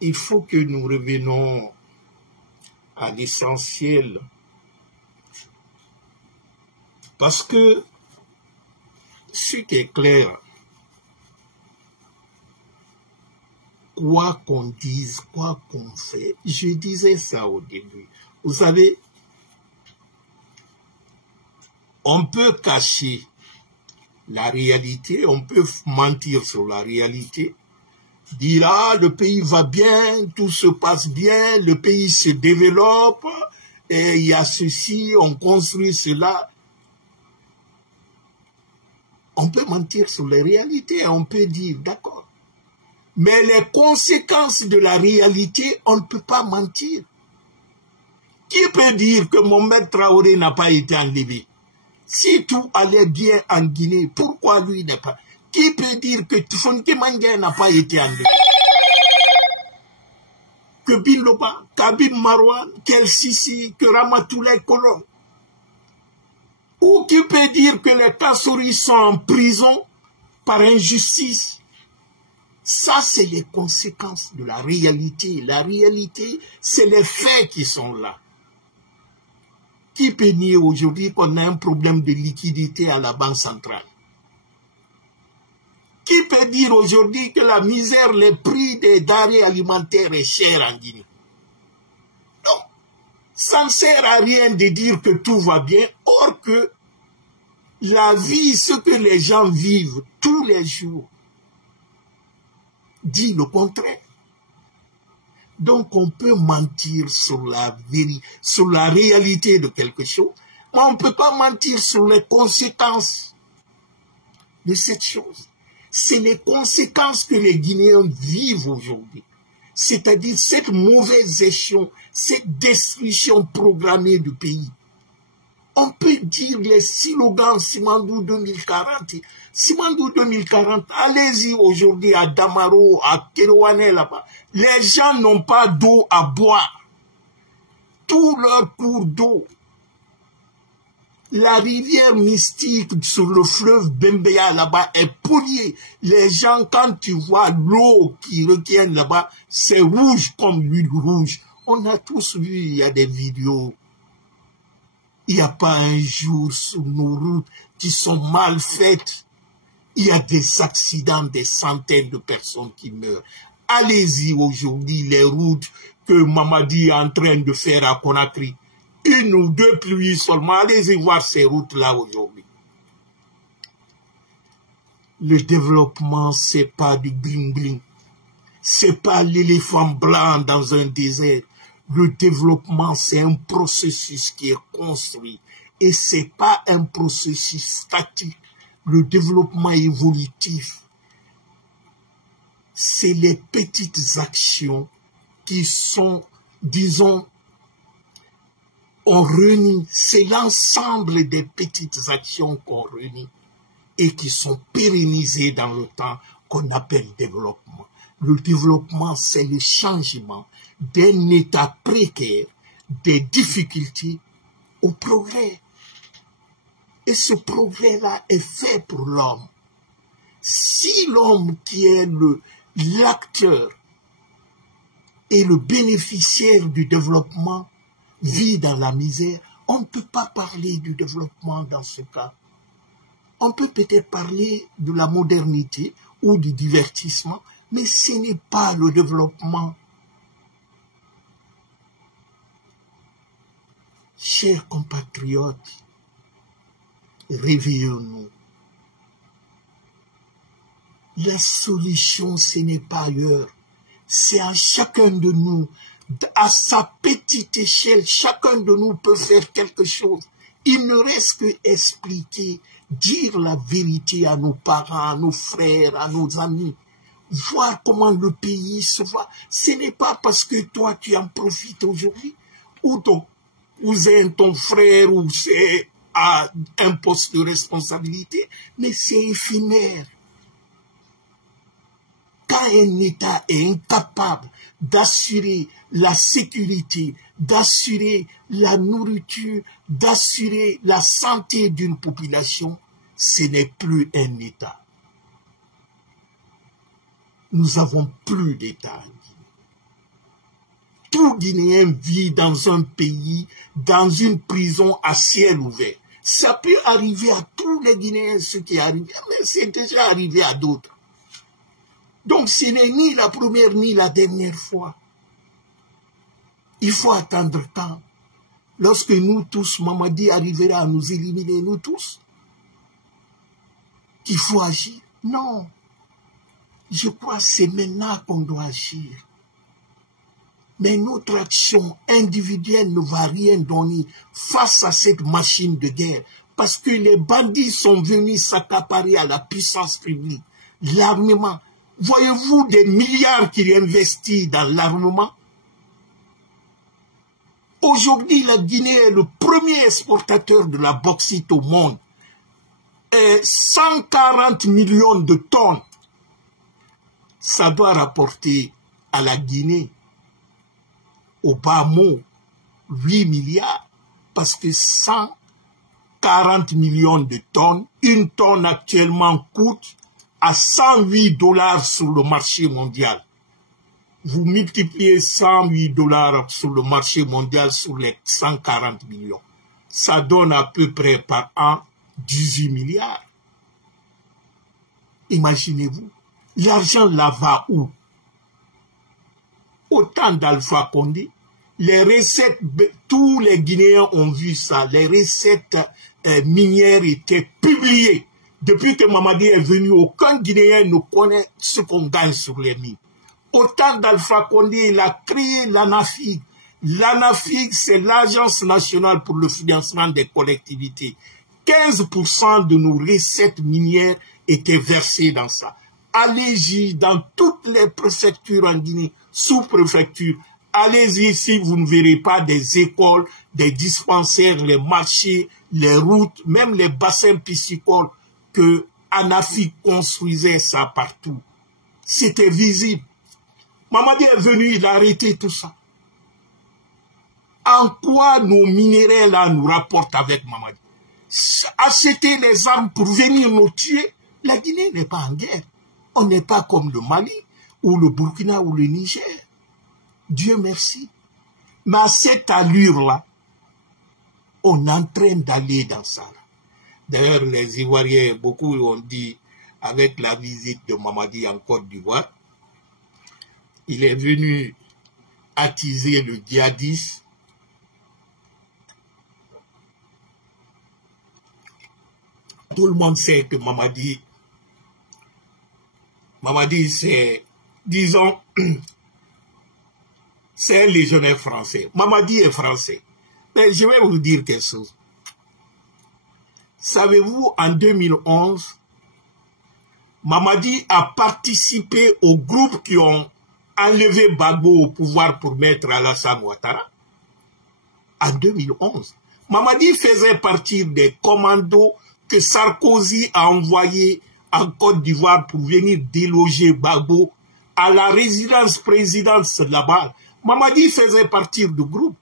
il faut que nous revenons à l'essentiel. Parce que ce qui est clair, quoi qu'on dise, quoi qu'on fait, je disais ça au début. Vous savez, on peut cacher la réalité, on peut mentir sur la réalité, dire ah, le pays va bien, tout se passe bien, le pays se développe, et il y a ceci, on construit cela. On peut mentir sur les réalités, on peut dire, d'accord. Mais les conséquences de la réalité, on ne peut pas mentir. Qui peut dire que Mohamed Traoré n'a pas été enlevé? Si tout allait bien en Guinée, pourquoi lui n'est pas? Qui peut dire que Fonke Mangué n'a pas été enlevé? Que Biloba, Kabir Marwan, Kel Sisi, que Ramatoulaye Kolom? Ou qui peut dire que les Kassori sont en prison par injustice? Ça, c'est les conséquences de la réalité. La réalité, c'est les faits qui sont là. Qui peut nier aujourd'hui qu'on a un problème de liquidité à la Banque centrale? Qui peut dire aujourd'hui que la misère, les prix des denrées alimentaires est cher en Guinée? Non. Ça ne sert à rien de dire que tout va bien, or que la vie, ce que les gens vivent tous les jours, dit le contraire. Donc on peut mentir sur la vérité, sur la réalité de quelque chose, mais on ne peut pas mentir sur les conséquences de cette chose. C'est les conséquences que les Guinéens vivent aujourd'hui. C'est-à-dire cette mauvaise gestion, cette destruction programmée du pays. On peut dire les slogans Simandou 2040, Simandou 2040, allez-y aujourd'hui à Damaro, à Kérouané là-bas. Les gens n'ont pas d'eau à boire. Tout leur cours d'eau. La rivière mystique sur le fleuve Bembeya là-bas est polluée. Les gens, quand tu vois l'eau qui retiennent là-bas, c'est rouge comme l'huile rouge. On a tous vu, il y a des vidéos. Il n'y a pas un jour sur nos routes qui sont mal faites. Il y a des accidents, des centaines de personnes qui meurent. Allez-y aujourd'hui, les routes que Mamadi est en train de faire à Conakry. Une ou deux pluies seulement. Allez-y voir ces routes-là aujourd'hui. Le développement, c'est pas du bling-bling. C'est pas l'éléphant blanc dans un désert. Le développement, c'est un processus qui est construit. Et c'est pas un processus statique. Le développement évolutif, c'est les petites actions qui sont, disons, on réunit, c'est l'ensemble des petites actions qu'on réunit et qui sont pérennisées dans le temps qu'on appelle développement. Le développement, c'est le changement d'un état précaire, des difficultés au progrès. Et ce progrès-là est fait pour l'homme. Si l'homme qui est l'acteur et le bénéficiaire du développement vit dans la misère, on ne peut pas parler du développement dans ce cas. On peut peut-être parler de la modernité ou du divertissement, mais ce n'est pas le développement. Chers compatriotes, réveillons-nous. La solution, ce n'est pas ailleurs. C'est à chacun de nous, à sa petite échelle, chacun de nous peut faire quelque chose. Il ne reste que expliquer, dire la vérité à nos parents, à nos frères, à nos amis, voir comment le pays se voit. Ce n'est pas parce que toi, tu en profites aujourd'hui, ou ton cousin, ton frère, ou c'est à un poste de responsabilité, mais c'est éphémère. Quand un État est incapable d'assurer la sécurité, d'assurer la nourriture, d'assurer la santé d'une population, ce n'est plus un État. Nous n'avons plus d'État. Tout Guinéen vit dans un pays, dans une prison à ciel ouvert. Ça peut arriver à tous les Guinéens, ce qui arrive, mais c'est déjà arrivé à d'autres. Donc ce n'est ni la première ni la dernière fois. Il faut attendre tant. Lorsque nous tous, Mamadi arrivera à nous éliminer, nous tous, qu'il faut agir. Non. Je crois que c'est maintenant qu'on doit agir. Mais notre action individuelle ne va rien donner face à cette machine de guerre. Parce que les bandits sont venus s'accaparer à la puissance publique, l'armement. Voyez-vous des milliards qui investissent dans l'armement? Aujourd'hui, la Guinée est le premier exportateur de la bauxite au monde. 140 millions de tonnes. Ça doit rapporter à la Guinée, au bas mot, 8 milliards. Parce que 140 millions de tonnes, une tonne actuellement coûte à 108 $ sur le marché mondial. Vous multipliez 108 $ sur le marché mondial sur les 140 millions. Ça donne à peu près par an 18 milliards. Imaginez-vous, l'argent là va où? Au temps d'Alpha Condé, les recettes, tous les Guinéens ont vu ça, les recettes minières étaient publiées. Depuis que Mamadi est venu, aucun Guinéen ne connaît ce qu'on gagne sur les mines. Au temps d'Alpha Condé, il a créé l'ANAFIG. L'ANAFIG, c'est l'Agence nationale pour le financement des collectivités. 15% de nos recettes minières étaient versées dans ça. Allez-y dans toutes les préfectures en Guinée, sous-préfectures. Allez-y si vous ne verrez pas des écoles, des dispensaires, les marchés, les routes, même les bassins piscicoles que en Afrique construisait ça partout. C'était visible. Mamadi est venu, il a arrêté tout ça. En quoi nos minéraux là nous rapportent avec Mamadi? Acheter les armes pour venir nous tuer. La Guinée n'est pas en guerre. On n'est pas comme le Mali, ou le Burkina, ou le Niger. Dieu merci. Mais à cette allure-là, on est en train d'aller dans ça. D'ailleurs, les Ivoiriens, beaucoup ont dit, avec la visite de Mamadi en Côte d'Ivoire, il est venu attiser le djihadisme. Tout le monde sait que Mamadi, c'est, disons, c'est un légionnaire français. Mamadi est français. Mais je vais vous dire quelque chose. Savez-vous, en 2011, Mamadi a participé aux groupes qui ont enlevé Gbagbo au pouvoir pour mettre Alassane Ouattara. En 2011. Mamadi faisait partie des commandos que Sarkozy a envoyés en Côte d'Ivoire pour venir déloger Gbagbo à la résidence présidence là-bas. Mamadi faisait partie du groupe.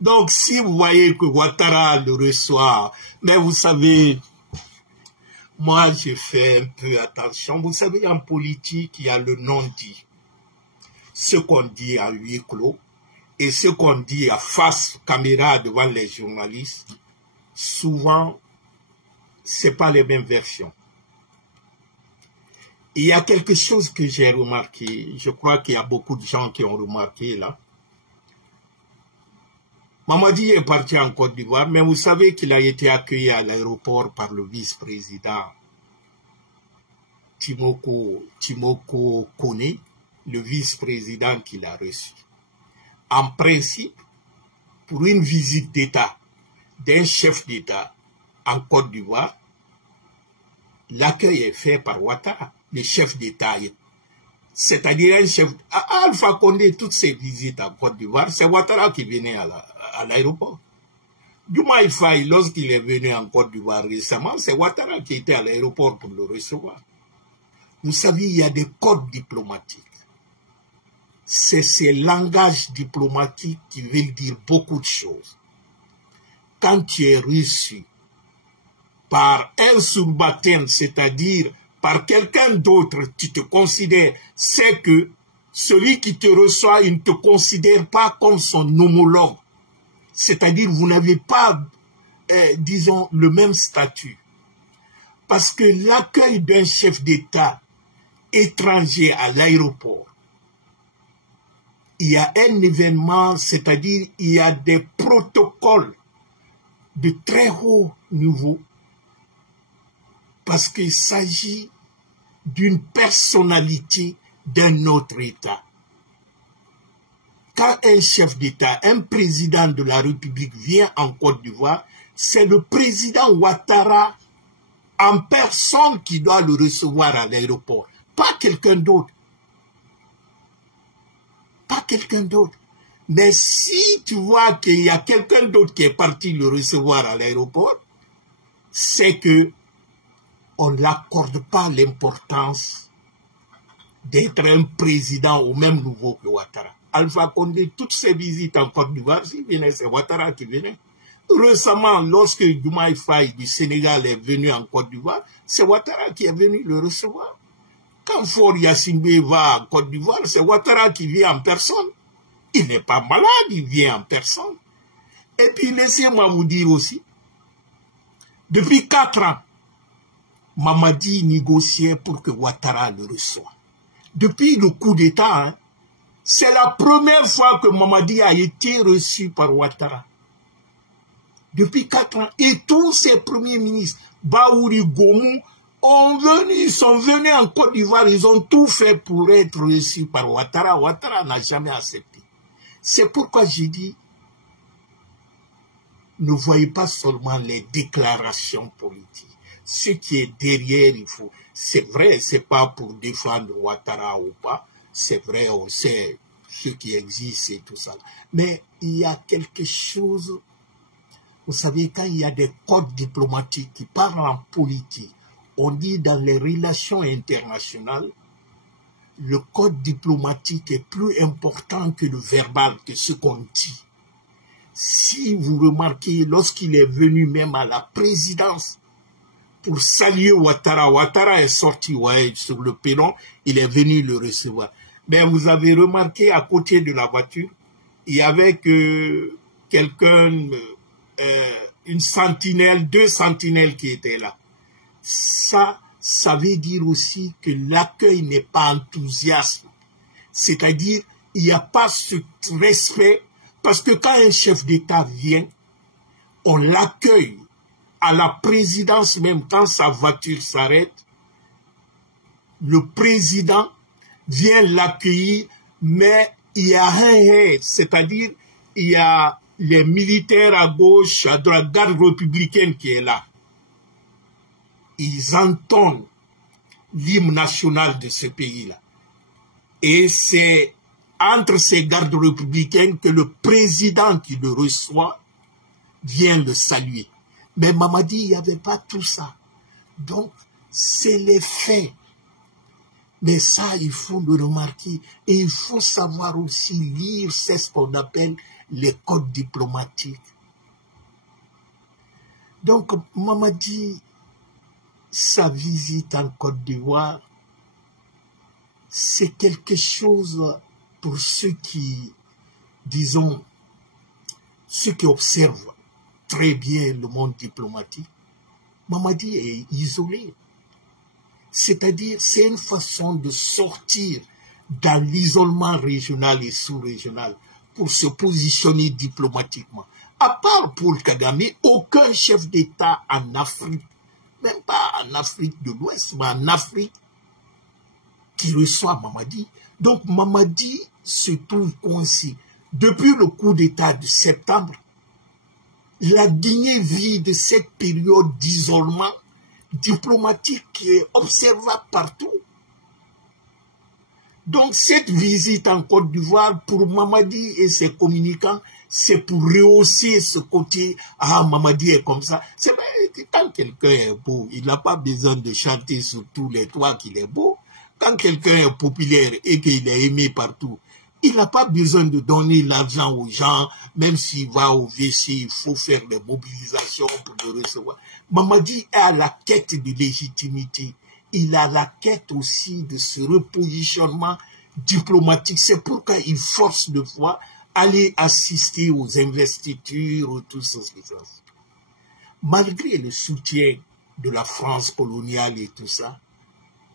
Donc, si vous voyez que Ouattara le reçoit, mais vous savez, moi, je fais un peu attention. Vous savez, en politique, il y a le non-dit. Ce qu'on dit à huis clos et ce qu'on dit à face caméra devant les journalistes, souvent, c'est pas les mêmes versions. Il y a quelque chose que j'ai remarqué. Je crois qu'il y a beaucoup de gens qui ont remarqué là. Mamadi est parti en Côte d'Ivoire, mais vous savez qu'il a été accueilli à l'aéroport par le vice-président Timoko Kone, le vice-président qu'il a reçu. En principe, pour une visite d'État d'un chef d'État en Côte d'Ivoire, l'accueil est fait par Ouattara, le chef d'État. C'est-à-dire un chef... Alpha Condé, toutes ses visites en Côte d'Ivoire, c'est Ouattara qui venait à l'aéroport. Diomaye Faye, lorsqu'il est venu en Côte d'Ivoire récemment, c'est Ouattara qui était à l'aéroport pour le recevoir. Vous savez, il y a des codes diplomatiques. C'est ces langages diplomatiques qui veulent dire beaucoup de choses. Quand tu es reçu par un subalterne, c'est-à-dire par quelqu'un d'autre, tu te considères, c'est que celui qui te reçoit, il ne te considère pas comme son homologue. C'est-à-dire, vous n'avez pas, disons, le même statut. Parce que l'accueil d'un chef d'État étranger à l'aéroport, il y a un événement, c'est-à-dire, il y a des protocoles de très haut niveau, parce qu'il s'agit d'une personnalité d'un autre État. Quand un chef d'État, un président de la République vient en Côte d'Ivoire, c'est le président Ouattara en personne qui doit le recevoir à l'aéroport, pas quelqu'un d'autre. Pas quelqu'un d'autre. Mais si tu vois qu'il y a quelqu'un d'autre qui est parti le recevoir à l'aéroport, c'est que on n'accorde pas l'importance d'être un président au même niveau que Ouattara. Alpha Condé, toutes ses visites en Côte d'Ivoire, c'est Ouattara qui venait. Récemment, lorsque Diomaye Faye du Sénégal est venu en Côte d'Ivoire, c'est Ouattara qui est venu le recevoir. Quand Faure Gnassingbé va en Côte d'Ivoire, c'est Ouattara qui vient en personne. Il n'est pas malade, il vient en personne. Et puis, laissez-moi vous dire aussi, depuis 4 ans, Mamadi négociait pour que Ouattara le reçoive. Depuis le coup d'État, hein, c'est la première fois que Mamadi a été reçu par Ouattara. Depuis 4 ans. Et tous ses premiers ministres, Baouri, Gomou, sont venus en Côte d'Ivoire, ils ont tout fait pour être reçus par Ouattara. Ouattara n'a jamais accepté. C'est pourquoi j'ai dit, ne voyez pas seulement les déclarations politiques. Ce qui est derrière, il faut... C'est vrai, c'est pas pour défendre Ouattara ou pas. C'est vrai, on sait ce qui existe et tout ça. Mais il y a quelque chose Vous savez, quand il y a des codes diplomatiques qui parlent en politique, on dit dans les relations internationales, le code diplomatique est plus important que le verbal, que ce qu'on dit. Si vous remarquez, lorsqu'il est venu même à la présidence pour saluer Ouattara, Ouattara est sorti sur le perron, il est venu le recevoir. Mais vous avez remarqué, à côté de la voiture, il y avait que quelqu'un, une sentinelle, 2 sentinelles qui étaient là. Ça veut dire aussi que l'accueil n'est pas enthousiasme. C'est-à-dire, il n'y a pas ce respect, parce que quand un chef d'État vient, on l'accueille à la présidence même, quand sa voiture s'arrête, le président vient l'accueillir, mais il y a un c'est-à-dire, il y a les militaires à gauche, à droite, la garde républicaine qui est là. Ils entendent l'hymne national de ce pays-là. Et c'est entre ces gardes républicaines que le président qui le reçoit vient le saluer. Mais Mamadi, il n'y avait pas tout ça. Donc, c'est les faits. Mais ça, il faut le remarquer. Et il faut savoir aussi lire, c'est ce qu'on appelle les codes diplomatiques. Donc, Mamadi, sa visite en Côte d'Ivoire, c'est quelque chose pour ceux qui, disons, ceux qui observent très bien le monde diplomatique. Mamadi est isolé. C'est-à-dire, c'est une façon de sortir dans l'isolement régional et sous-régional pour se positionner diplomatiquement. À part Paul Kagame, aucun chef d'État en Afrique, même pas en Afrique de l'Ouest, mais en Afrique, qui reçoit Mamadi. Donc Mamadi se trouve coincé. Depuis le coup d'État de septembre, la Guinée vit de cette période d'isolement diplomatique qui est observable partout. Donc cette visite en Côte d'Ivoire, pour Mamadi et ses communicants, c'est pour rehausser ce côté, ah, Mamadi est comme ça. C'est vrai, quand quelqu'un est beau, il n'a pas besoin de chanter sur tous les toits qu'il est beau. Quand quelqu'un est populaire et qu'il est aimé partout, il n'a pas besoin de donner l'argent aux gens, même s'il va au WC, il faut faire des mobilisations pour le recevoir. Mamadi est à la quête de légitimité. Il a la quête aussi de ce repositionnement diplomatique. C'est pourquoi il force de fois aller assister aux investitures, tout ce qui se passe. Malgré le soutien de la France coloniale et tout ça,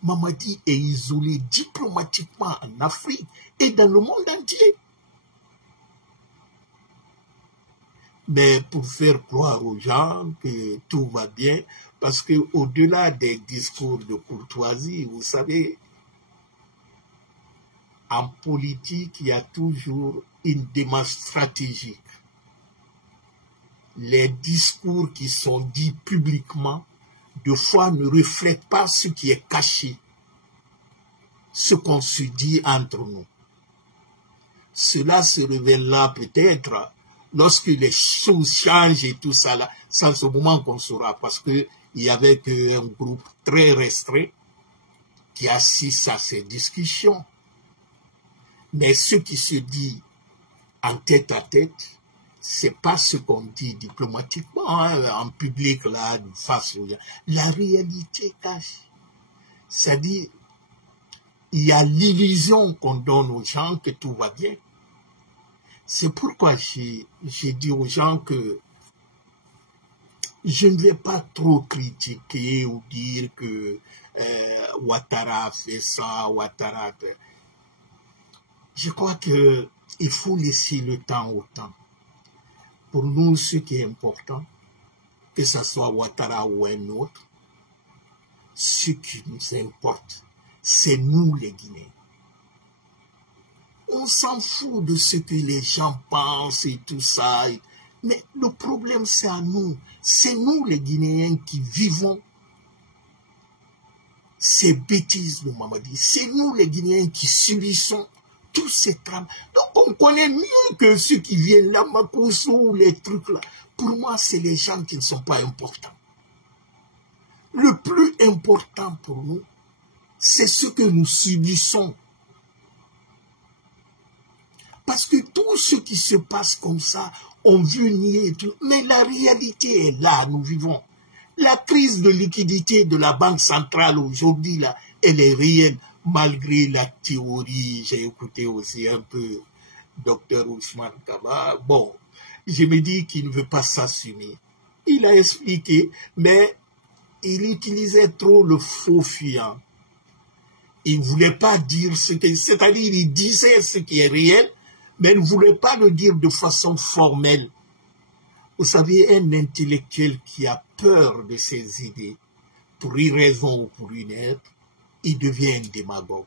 Mamadi est isolé diplomatiquement en Afrique et dans le monde entier. Mais pour faire croire aux gens que tout va bien, parce qu'au-delà des discours de courtoisie, vous savez, en politique, il y a toujours une démarche stratégique. Les discours qui sont dits publiquement, de fois, ne reflètent pas ce qui est caché, ce qu'on se dit entre nous. Cela se révélera peut-être lorsque les choses changent et tout ça, là, c'est en ce moment qu'on saura, parce qu'il y avait un groupe très restreint qui assiste à ces discussions. Mais ce qui se dit en tête à tête, c'est pas ce qu'on dit diplomatiquement, hein, en public, là, face aux gens. La réalité cache. C'est-à-dire, il y a l'illusion qu'on donne aux gens que tout va bien. C'est pourquoi j'ai dit aux gens que je ne vais pas trop critiquer ou dire que Ouattara fait ça, Ouattara fait... Je crois qu'il faut laisser le temps au temps. Pour nous, ce qui est important, que ce soit Ouattara ou un autre, ce qui nous importe, c'est nous les Guinéens. On s'en fout de ce que les gens pensent et tout ça. Mais le problème, c'est à nous. C'est nous les Guinéens qui vivons ces bêtises de Mamadi. C'est nous les Guinéens qui subissons tous ces drames. Donc on connaît mieux que ceux qui viennent là, Makosso, les trucs là. Pour moi, c'est les gens qui ne sont pas importants. Le plus important pour nous, c'est ce que nous subissons. Parce que tout ce qui se passe comme ça, on veut nier tout. Mais la réalité est là, nous vivons. La crise de liquidité de la Banque centrale aujourd'hui, là, elle est réelle, malgré la théorie. J'ai écouté aussi un peu Dr Ousmane Kaba. Bon, je me dis qu'il ne veut pas s'assumer. Il a expliqué, mais il utilisait trop le faux fuyant. Il ne voulait pas dire ce que... C'est-à-dire, il disait ce qui est réel, mais il ne voulait pas le dire de façon formelle. Vous savez, un intellectuel qui a peur de ses idées, pour une raison ou pour une autre, il devient un démagogue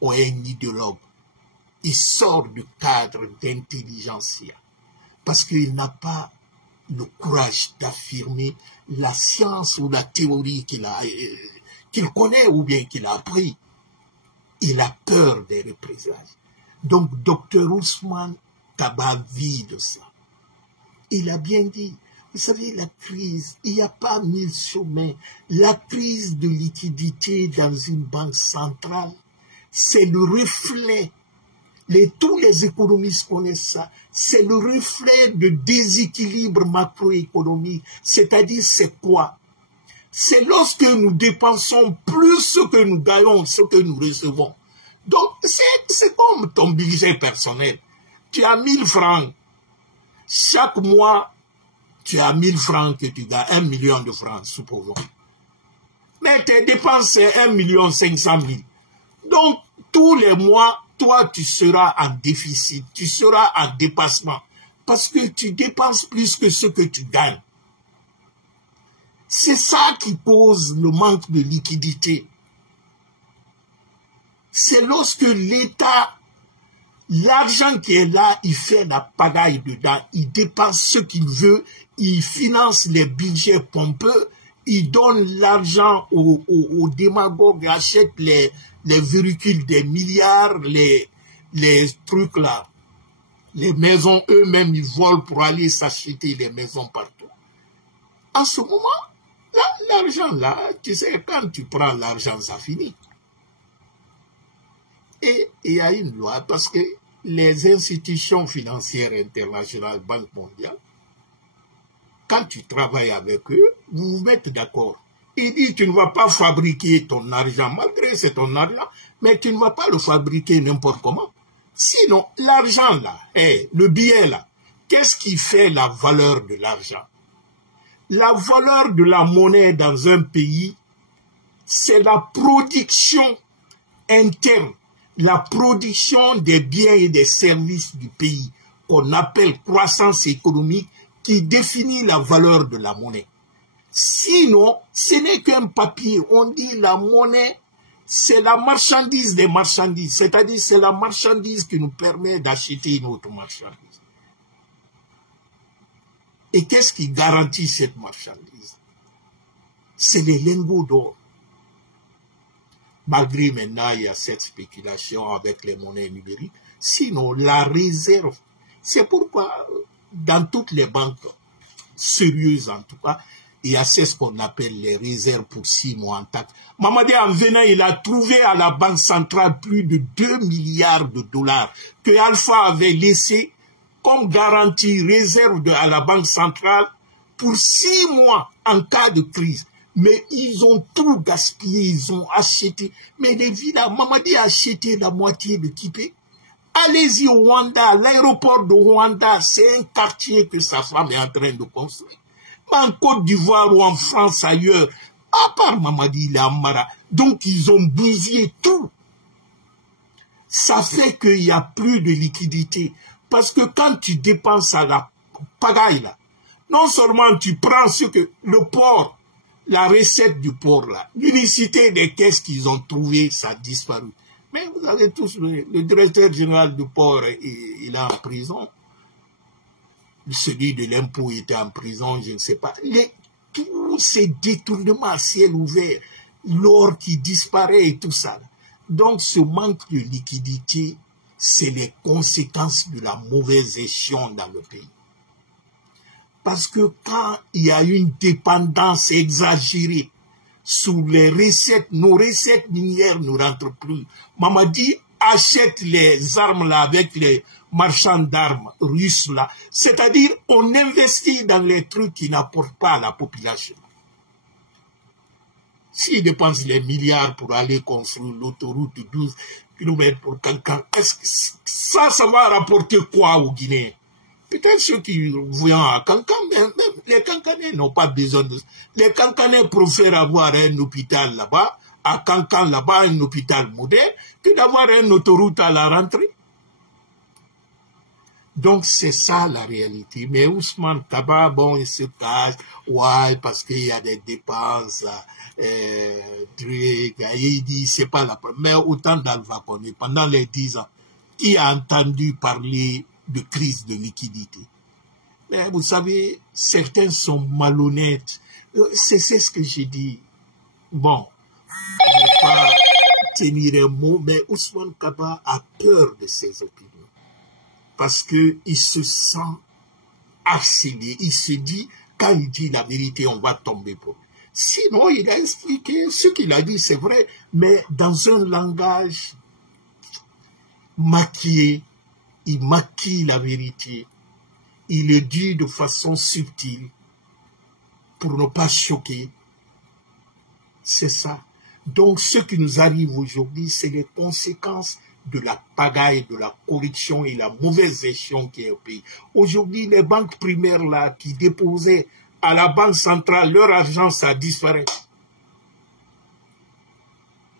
ou un idéologue. Il sort du cadre d'intelligentsia parce qu'il n'a pas le courage d'affirmer la science ou la théorie qu'il connaît ou bien qu'il a appris. Il a peur des représailles. Donc, Dr Ousmane Kaba vit de ça. Il a bien dit, vous savez, la crise, il n'y a pas 1000 sommets. La crise de liquidité dans une banque centrale, c'est le reflet, tous les économistes connaissent ça, c'est le reflet de déséquilibre macroéconomique. C'est-à-dire, c'est quoi? C'est lorsque nous dépensons plus ce que nous gagnons, ce que nous recevons. Donc, c'est comme ton budget personnel. Tu as 1000 francs. Chaque mois, tu as 1000 francs que tu gagnes, 1 million de francs, supposons. Mais tes dépenses, c'est 1 500 000. Donc, tous les mois, toi, tu seras en déficit, tu seras en dépassement. Parce que tu dépenses plus que ce que tu gagnes. C'est ça qui cause le manque de liquidité. C'est lorsque l'État, l'argent qui est là, il fait la pagaille dedans, il dépense ce qu'il veut, il finance les budgets pompeux, il donne l'argent aux démagogues, achète les véhicules des milliards, les trucs là. Les maisons eux-mêmes, ils volent pour aller s'acheter les maisons partout. En ce moment, l'argent là, tu sais, quand tu prends l'argent, ça finit. Et il y a une loi parce que les institutions financières internationales, Banque mondiale, quand tu travailles avec eux, vous vous mettez d'accord. Ils disent tu ne vas pas fabriquer ton argent, malgré c'est ton argent, mais tu ne vas pas le fabriquer n'importe comment. Sinon, l'argent là, le billet là, qu'est-ce qui fait la valeur de l'argent? La valeur de la monnaie dans un pays, c'est la production interne, la production des biens et des services du pays, qu'on appelle croissance économique, qui définit la valeur de la monnaie. Sinon, ce n'est qu'un papier. On dit la monnaie, c'est la marchandise des marchandises, c'est-à-dire c'est la marchandise qui nous permet d'acheter une autre marchandise. Et qu'est-ce qui garantit cette marchandise? C'est les lingots d'or. Malgré maintenant, il y a cette spéculation avec les monnaies numériques. Sinon, la réserve, c'est pourquoi dans toutes les banques sérieuses en tout cas, il y a ce qu'on appelle les réserves pour 6 mois en taxe. Mamadi en venant, il a trouvé à la Banque centrale plus de 2 milliards de dollars que Alpha avait laissé comme garantie réserve à la Banque centrale pour 6 mois en cas de crise. Mais ils ont tout gaspillé, ils ont acheté. Mais les villas, Mamadi a acheté la moitié de Kipé. Allez-y au Rwanda, l'aéroport de Rwanda, c'est un quartier que sa femme est en train de construire. Mais en Côte d'Ivoire ou en France ailleurs, à part Mamadi, il est en Mara. Donc ils ont bousillé tout. Ça fait qu'il n'y a plus de liquidité. Parce que quand tu dépenses à la pagaille, là, non seulement tu prends ce que le port, la recette du port, là, l'unicité des caisses qu'ils ont trouvées, ça a disparu. Mais vous avez tous, le directeur général du port, il est en prison. Celui de l'impôt était en prison, je ne sais pas. Tous ces détournements à ciel ouvert, l'or qui disparaît et tout ça. Donc ce manque de liquidité, c'est les conséquences de la mauvaise gestion dans le pays. Parce que quand il y a une dépendance exagérée sur les recettes, nos recettes minières ne rentrent plus. Mamadi achète les armes là avec les marchands d'armes russes là. C'est-à-dire, on investit dans les trucs qui n'apportent pas à la population. S'ils dépensent les milliards pour aller construire l'autoroute de 12 km pour Kankan, est-ce que ça va rapporter quoi aux Guinéens? Peut-être ceux qui vont à Kankan, mais les Kankanais n'ont pas besoin de... Les Kankanais préfèrent avoir un hôpital là-bas, à Kankan là-bas, un hôpital moderne, que d'avoir une autoroute à la rentrée. Donc c'est ça la réalité. Mais Ousmane Kaba, bon, il se cache, ouais, parce qu'il y a des dépenses, il dit, c'est pas la première. Mais autant d'Alpha Condé, pendant les 10 ans, qui a entendu parler de crise de liquidité? Mais vous savez, certains sont malhonnêtes. C'est ce que j'ai dit. Bon, je ne vais pas tenir un mot, mais Ousmane Kaba a peur de ses opinions. Parce qu'il se sent harcelé. Il se dit, quand il dit la vérité, on va tomber pour lui. Sinon, il a expliqué ce qu'il a dit, c'est vrai, mais dans un langage maquillé. Il maquille la vérité. Il le dit de façon subtile pour ne pas choquer. C'est ça. Donc, ce qui nous arrive aujourd'hui, c'est les conséquences de la pagaille, de la corruption et la mauvaise gestion qui est au pays. Aujourd'hui, les banques primaires là qui déposaient à la banque centrale leur argent, ça disparaît.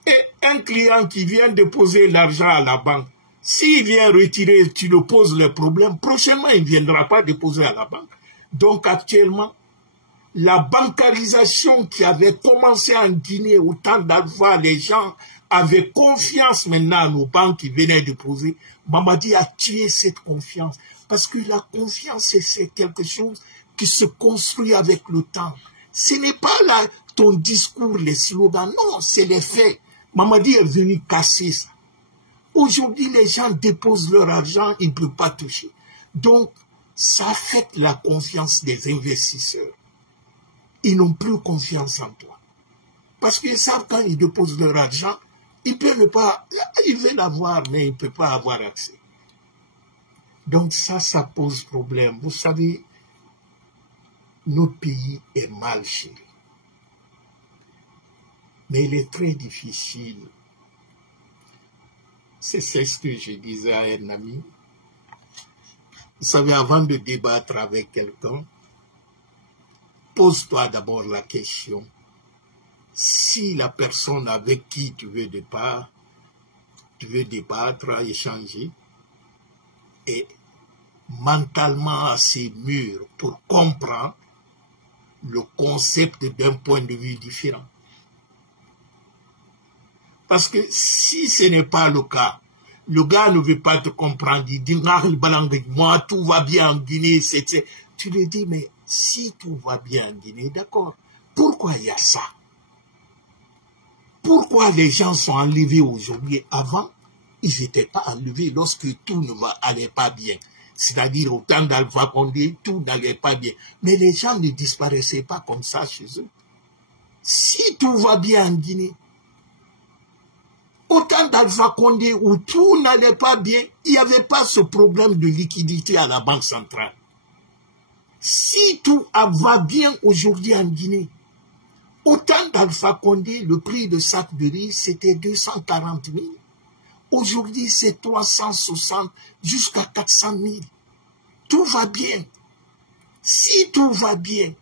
Et un client qui vient déposer l'argent à la banque, s'il vient retirer, tu le poses le problème, prochainement il ne viendra pas déposer à la banque. Donc actuellement, la bancarisation qui avait commencé en Guinée au temps d'Alpha, les gens avaient confiance maintenant à nos banques qui venaient déposer. Mamadi a tué cette confiance. Parce que la confiance, c'est quelque chose qui se construit avec le temps. Ce n'est pas là ton discours, les slogans, non, c'est les faits. Mamadi est venu casser ça. Aujourd'hui, les gens déposent leur argent, ils ne peuvent pas toucher. Donc, ça affecte la confiance des investisseurs. Ils n'ont plus confiance en toi. Parce qu'ils savent quand ils déposent leur argent, ils peuvent pas, ils veulent l'avoir, mais ils ne peuvent pas avoir accès. Donc ça pose problème. Vous savez, notre pays est mal géré. Mais il est très difficile. C'est ce que je disais à un ami. Vous savez, avant de débattre avec quelqu'un, pose-toi d'abord la question. Si la personne avec qui tu veux débattre, échanger, est mentalement assez mûr pour comprendre le concept d'un point de vue différent. Parce que si ce n'est pas le cas, le gars ne veut pas te comprendre, il dit, moi tout va bien en Guinée, tu lui dis, mais si tout va bien en Guinée, d'accord, pourquoi il y a ça? Pourquoi les gens sont enlevés aujourd'hui? Avant, ils n'étaient pas enlevés lorsque tout ne allait pas bien. C'est-à-dire au temps d'Alpha Condé, tout n'allait pas bien. Mais les gens ne disparaissaient pas comme ça chez eux. Si tout va bien en Guinée, au temps d'Alpha Condé où tout n'allait pas bien, il n'y avait pas ce problème de liquidité à la Banque centrale. Si tout va bien aujourd'hui en Guinée, au temps d'Alpha Condé, le prix de sac de riz, c'était 240 000. Aujourd'hui, c'est 360 jusqu'à 400 000. Tout va bien. Si tout va bien,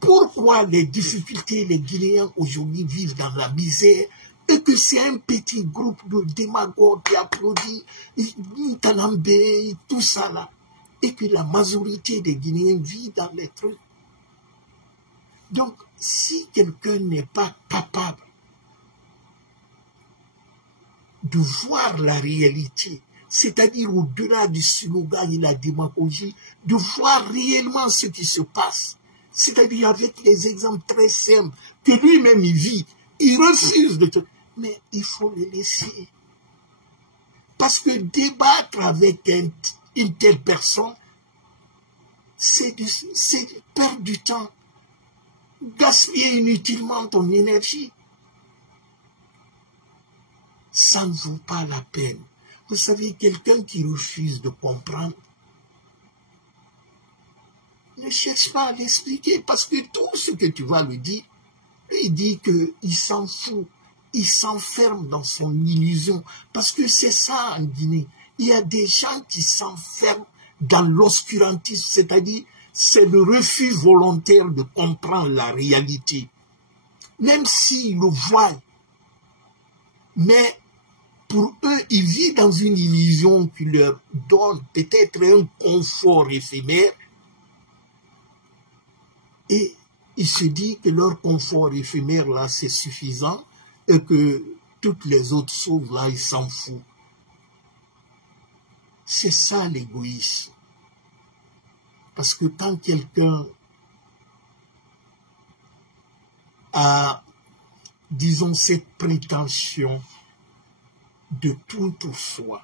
pourquoi les difficultés, les Guinéens aujourd'hui vivent dans la misère et que c'est un petit groupe de démagogues qui applaudit Ntanambé, tout ça là, et que la majorité des Guinéens vivent dans les trucs. Donc, si quelqu'un n'est pas capable de voir la réalité, c'est-à-dire au-delà du slogan et la démagogie, de voir réellement ce qui se passe, c'est-à-dire avec les exemples très simples que lui-même il vit, il refuse de... Mais il faut le laisser. Parce que débattre avec une telle personne, c'est perdre du temps, gaspiller inutilement ton énergie. Ça ne vaut pas la peine. Vous savez, quelqu'un qui refuse de comprendre, ne cherche pas à l'expliquer, parce que tout ce que tu vas lui dire, il dit qu'il s'en fout, il s'enferme dans son illusion, parce que c'est ça en Guinée. Il y a des gens qui s'enferment dans l'obscurantisme, c'est-à-dire c'est le refus volontaire de comprendre la réalité, même s'ils le voient. Mais pour eux, ils vivent dans une illusion qui leur donne peut-être un confort éphémère, et il se dit que leur confort éphémère là c'est suffisant et que toutes les autres choses là ils s'en foutent. C'est ça l'égoïsme. Parce que quand quelqu'un a, disons, cette prétention de toute foi,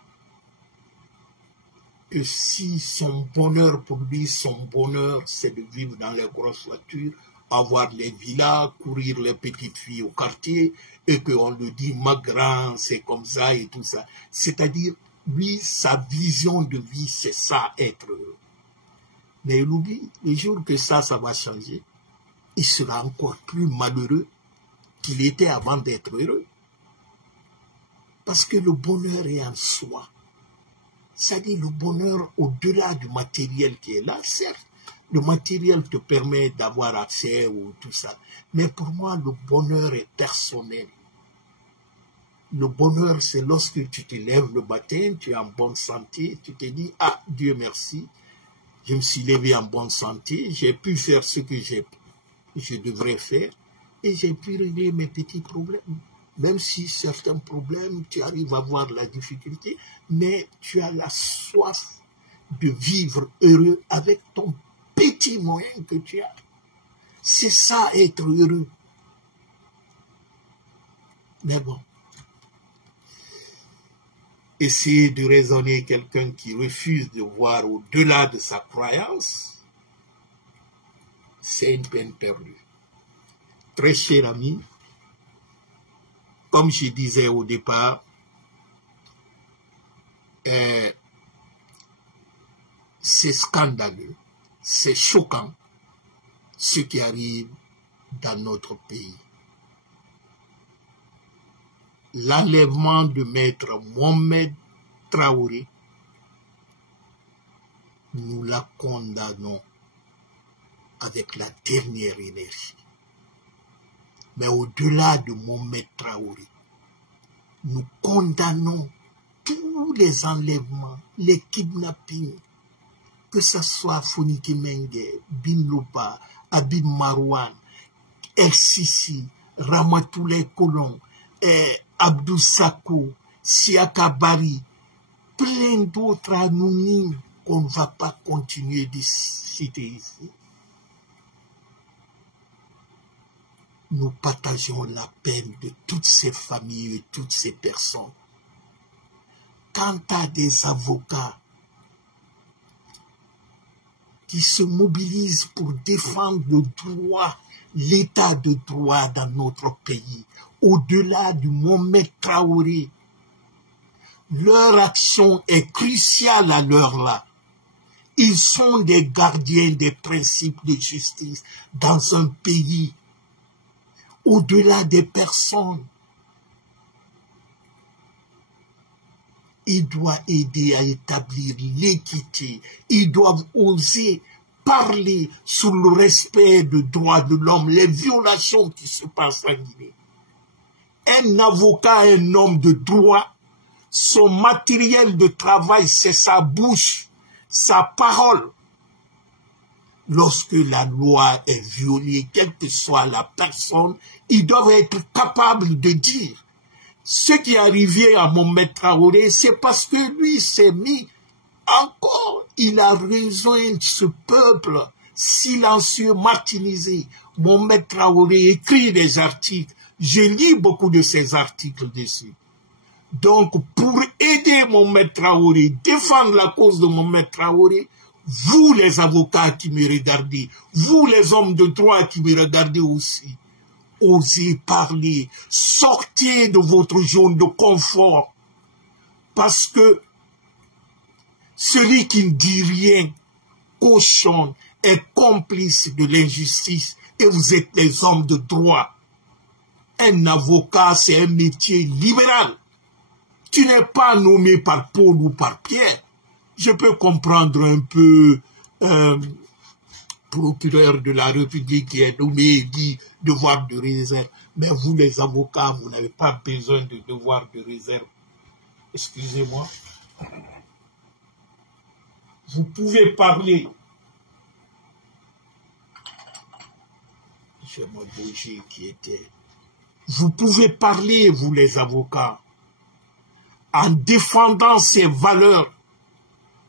que si son bonheur pour lui, son bonheur, c'est de vivre dans les grosses voitures, avoir les villas, courir les petites filles au quartier, et qu'on lui dit, ma grand, c'est comme ça et tout ça. C'est-à-dire, lui, sa vision de vie, c'est ça, être heureux. Mais il oublie, le jour que ça va changer, il sera encore plus malheureux qu'il était avant d'être heureux. Parce que le bonheur est en soi. C'est-à-dire le bonheur au-delà du matériel qui est là, certes, le matériel te permet d'avoir accès ou tout ça. Mais pour moi, le bonheur est personnel. Le bonheur, c'est lorsque tu te lèves le matin, tu es en bonne santé, tu te dis, ah, Dieu merci, je me suis levé en bonne santé, j'ai pu faire ce que je devrais faire, et j'ai pu régler mes petits problèmes. Même si certains problèmes, tu arrives à voir la difficulté, mais tu as la soif de vivre heureux avec ton petit moyen que tu as. C'est ça, être heureux. Mais bon, essayer de raisonner quelqu'un qui refuse de voir au-delà de sa croyance, c'est une peine perdue. Très cher ami, comme je disais au départ, c'est scandaleux, c'est choquant ce qui arrive dans notre pays. L'enlèvement de maître Mohamed Traoré, nous la condamnons avec la dernière énergie. Mais au-delà de Mohamed Traoré, nous condamnons tous les enlèvements, les kidnappings, que ce soit Foniki Mengue, Bin Loupa, Abid Marouane, El Sisi, Ramatoulaye Colomb, Abdou Sako, Siaka Bari, plein d'autres anonymes qu'on ne va pas continuer de citer ici. Nous partageons la peine de toutes ces familles et toutes ces personnes. Quant à des avocats qui se mobilisent pour défendre le droit, l'état de droit dans notre pays, au-delà du Mohamed Traoré, leur action est cruciale à l'heure là. Ils sont des gardiens des principes de justice dans un pays. Au-delà des personnes, ils doivent aider à établir l'équité. Ils doivent oser parler sur le respect des droits de l'homme, les violations qui se passent en Guinée. Un avocat, un homme de droit, son matériel de travail, c'est sa bouche, sa parole. Lorsque la loi est violée, quelle que soit la personne, ils doivent être capables de dire ce qui est arrivé à Mohamed Traoré, c'est parce que lui s'est mis encore, il a rejoint ce peuple silencieux, martyrisé. Mohamed Traoré écrit des articles, je lis beaucoup de ces articles dessus. Donc, pour aider Mohamed Traoré, défendre la cause de Mohamed Traoré, vous les avocats qui me regardez, vous les hommes de droit qui me regardez aussi, osez parler, sortez de votre zone de confort, parce que celui qui ne dit rien, cautionne, est complice de l'injustice, et vous êtes les hommes de droit. Un avocat, c'est un métier libéral. Tu n'es pas nommé par Paul ou par Pierre. Je peux comprendre un peu procureur de la République qui est nommé et dit devoir de réserve. Mais vous, les avocats, vous n'avez pas besoin de devoir de réserve. Excusez-moi. Vous pouvez parler. C'est mon DG qui était. Vous pouvez parler, vous les avocats. En défendant ces valeurs,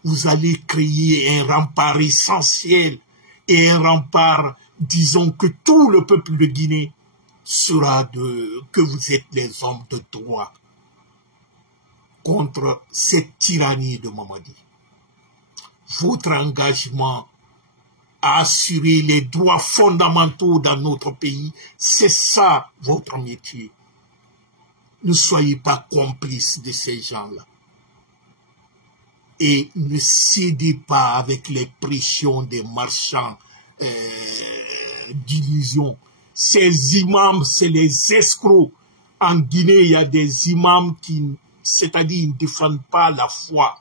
vous allez créer un rempart essentiel et un rempart, disons, que tout le peuple de Guinée sera que vous êtes les hommes de droit contre cette tyrannie de Mamadi. Votre engagement à assurer les droits fondamentaux dans notre pays, c'est ça votre métier. Ne soyez pas complices de ces gens-là. Et ne cédez pas avec les pressions des marchands d'illusions. Ces imams, c'est les escrocs. En Guinée, il y a des imams qui, c'est-à-dire, ils ne défendent pas la foi.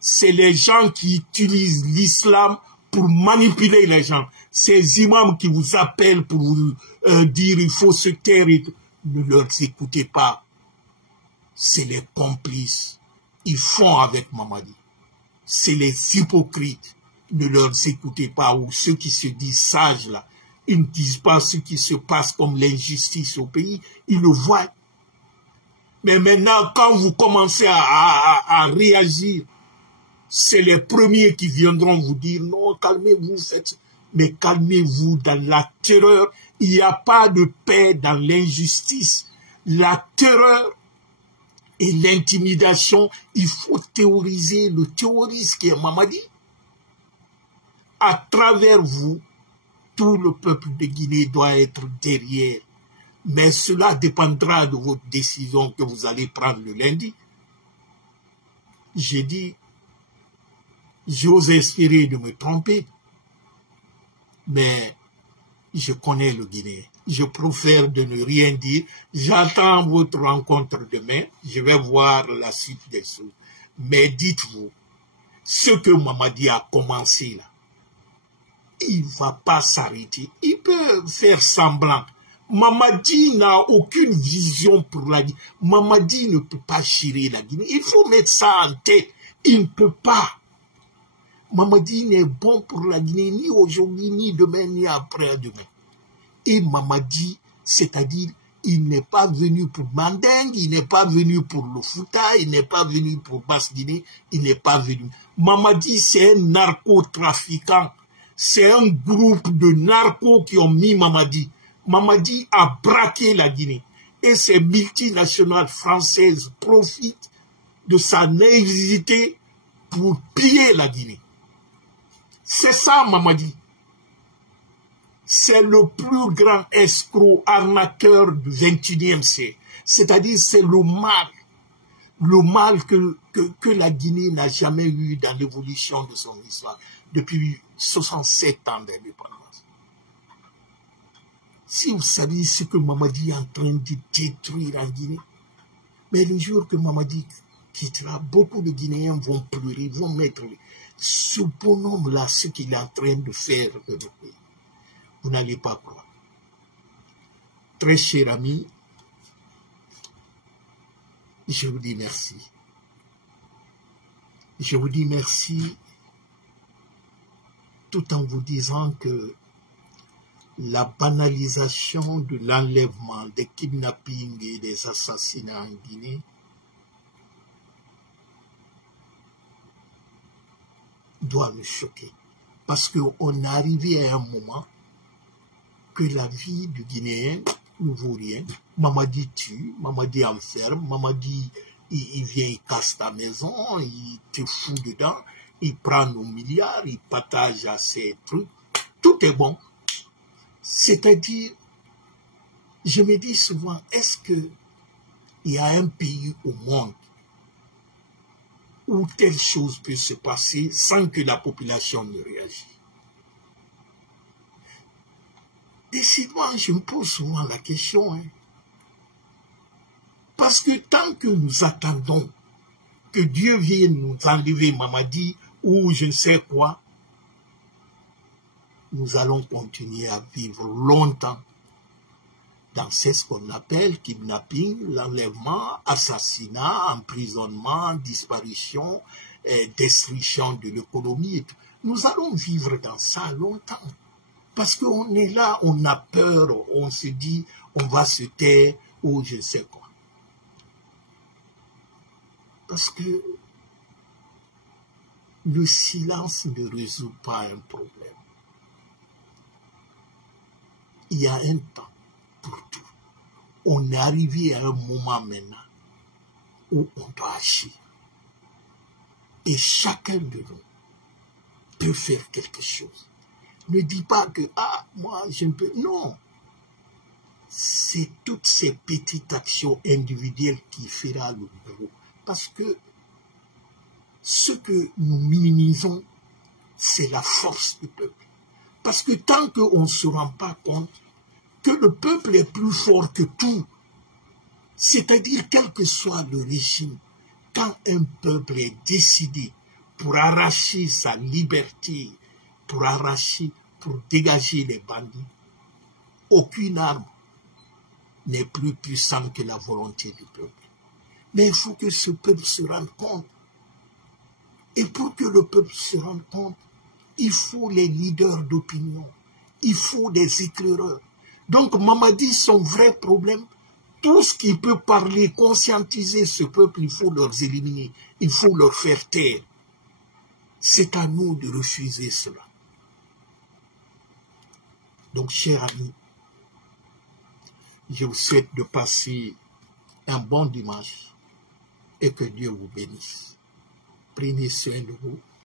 C'est les gens qui utilisent l'islam pour manipuler les gens. Ces imams qui vous appellent pour vous dire il faut se taire, ne leur écoutez pas. C'est les complices. Ils font avec Mamadi. C'est les hypocrites. Ne leur écoutez pas. Ou ceux qui se disent sages là. Ils ne disent pas ce qui se passe comme l'injustice au pays. Ils le voient. Mais maintenant, quand vous commencez à réagir, c'est les premiers qui viendront vous dire non, calmez-vous, faites. Mais calmez-vous dans la terreur. Il n'y a pas de paix dans l'injustice. La terreur et l'intimidation, il faut théoriser le terroriste qui est Mamadi. À travers vous, tout le peuple de Guinée doit être derrière. Mais cela dépendra de votre décision que vous allez prendre le lundi. J'ai dit, j'ose espérer de me tromper, mais je connais le Guinéen. Je préfère de ne rien dire. J'attends votre rencontre demain. Je vais voir la suite des choses. Mais dites-vous, ce que Mamadi a commencé là, il ne va pas s'arrêter. Il peut faire semblant. Mamadi n'a aucune vision pour la Guinée. Mamadi ne peut pas gérer la Guinée. Il faut mettre ça en tête. Il ne peut pas. Mamadi n'est bon pour la Guinée ni aujourd'hui, ni demain, ni après-demain. Et Mamadi, c'est-à-dire, il n'est pas venu pour Mandingue, il n'est pas venu pour le Fouta, il n'est pas venu pour Basse-Guinée, il n'est pas venu. Mamadi, c'est un narcotrafiquant. C'est un groupe de narcos qui ont mis Mamadi. Mamadi a braqué la Guinée. Et ces multinationales françaises profitent de sa naïveté pour piller la Guinée. C'est ça, Mamadi. C'est le plus grand escroc arnaqueur du XXIe siècle. C'est-à-dire, c'est le mal que la Guinée n'a jamais eu dans l'évolution de son histoire depuis 67 ans d'indépendance. Si vous savez ce que Mamadi est en train de détruire en Guinée, mais le jour que Mamadi quittera, beaucoup de Guinéens vont pleurer, vont mettre ce bonhomme-là, ce qu'il est en train de faire de notre pays. Vous n'allez pas croire. Très cher ami, je vous dis merci. Je vous dis merci tout en vous disant que la banalisation de l'enlèvement, des kidnappings et des assassinats en Guinée doit nous choquer. Parce qu'on est arrivé à un moment que la vie du Guinéen ne vaut rien. Mamadi tue, Mamadi enferme, Mamadi il vient, il casse ta maison, il te fout dedans, il prend nos milliards, il partage à ses trucs, tout est bon. C'est-à-dire, je me dis souvent, est-ce qu'il y a un pays au monde où telle chose peut se passer sans que la population ne réagisse? Décidément, je me pose souvent la question. Hein. Parce que tant que nous attendons que Dieu vienne nous enlever Mamadi ou je ne sais quoi, nous allons continuer à vivre longtemps dans ce qu'on appelle kidnapping, l'enlèvement, assassinat, emprisonnement, disparition, destruction de l'économie. Nous allons vivre dans ça longtemps. Parce qu'on est là, on a peur, on se dit, on va se taire ou je ne sais quoi. Parce que le silence ne résout pas un problème. Il y a un temps pour tout. On est arrivé à un moment maintenant où on doit agir. Et chacun de nous peut faire quelque chose. Ne dis pas que, moi, je ne peux... Non. C'est toutes ces petites actions individuelles qui fera le boulot. Parce que ce que nous minimisons, c'est la force du peuple. Parce que tant qu'on ne se rend pas compte que le peuple est plus fort que tout, c'est-à-dire quel que soit le régime, quand un peuple est décidé pour arracher sa liberté, pour dégager les bandits, aucune arme n'est plus puissante que la volonté du peuple. Mais il faut que ce peuple se rende compte. Et pour que le peuple se rende compte, il faut les leaders d'opinion, il faut des éclaireurs. Donc Mamadi, son vrai problème, tout ce qui peut parler, conscientiser ce peuple, il faut leur éliminer, il faut leur faire taire. C'est à nous de refuser cela. Donc, chers amis, je vous souhaite de passer un bon dimanche et que Dieu vous bénisse. Prenez soin de vous.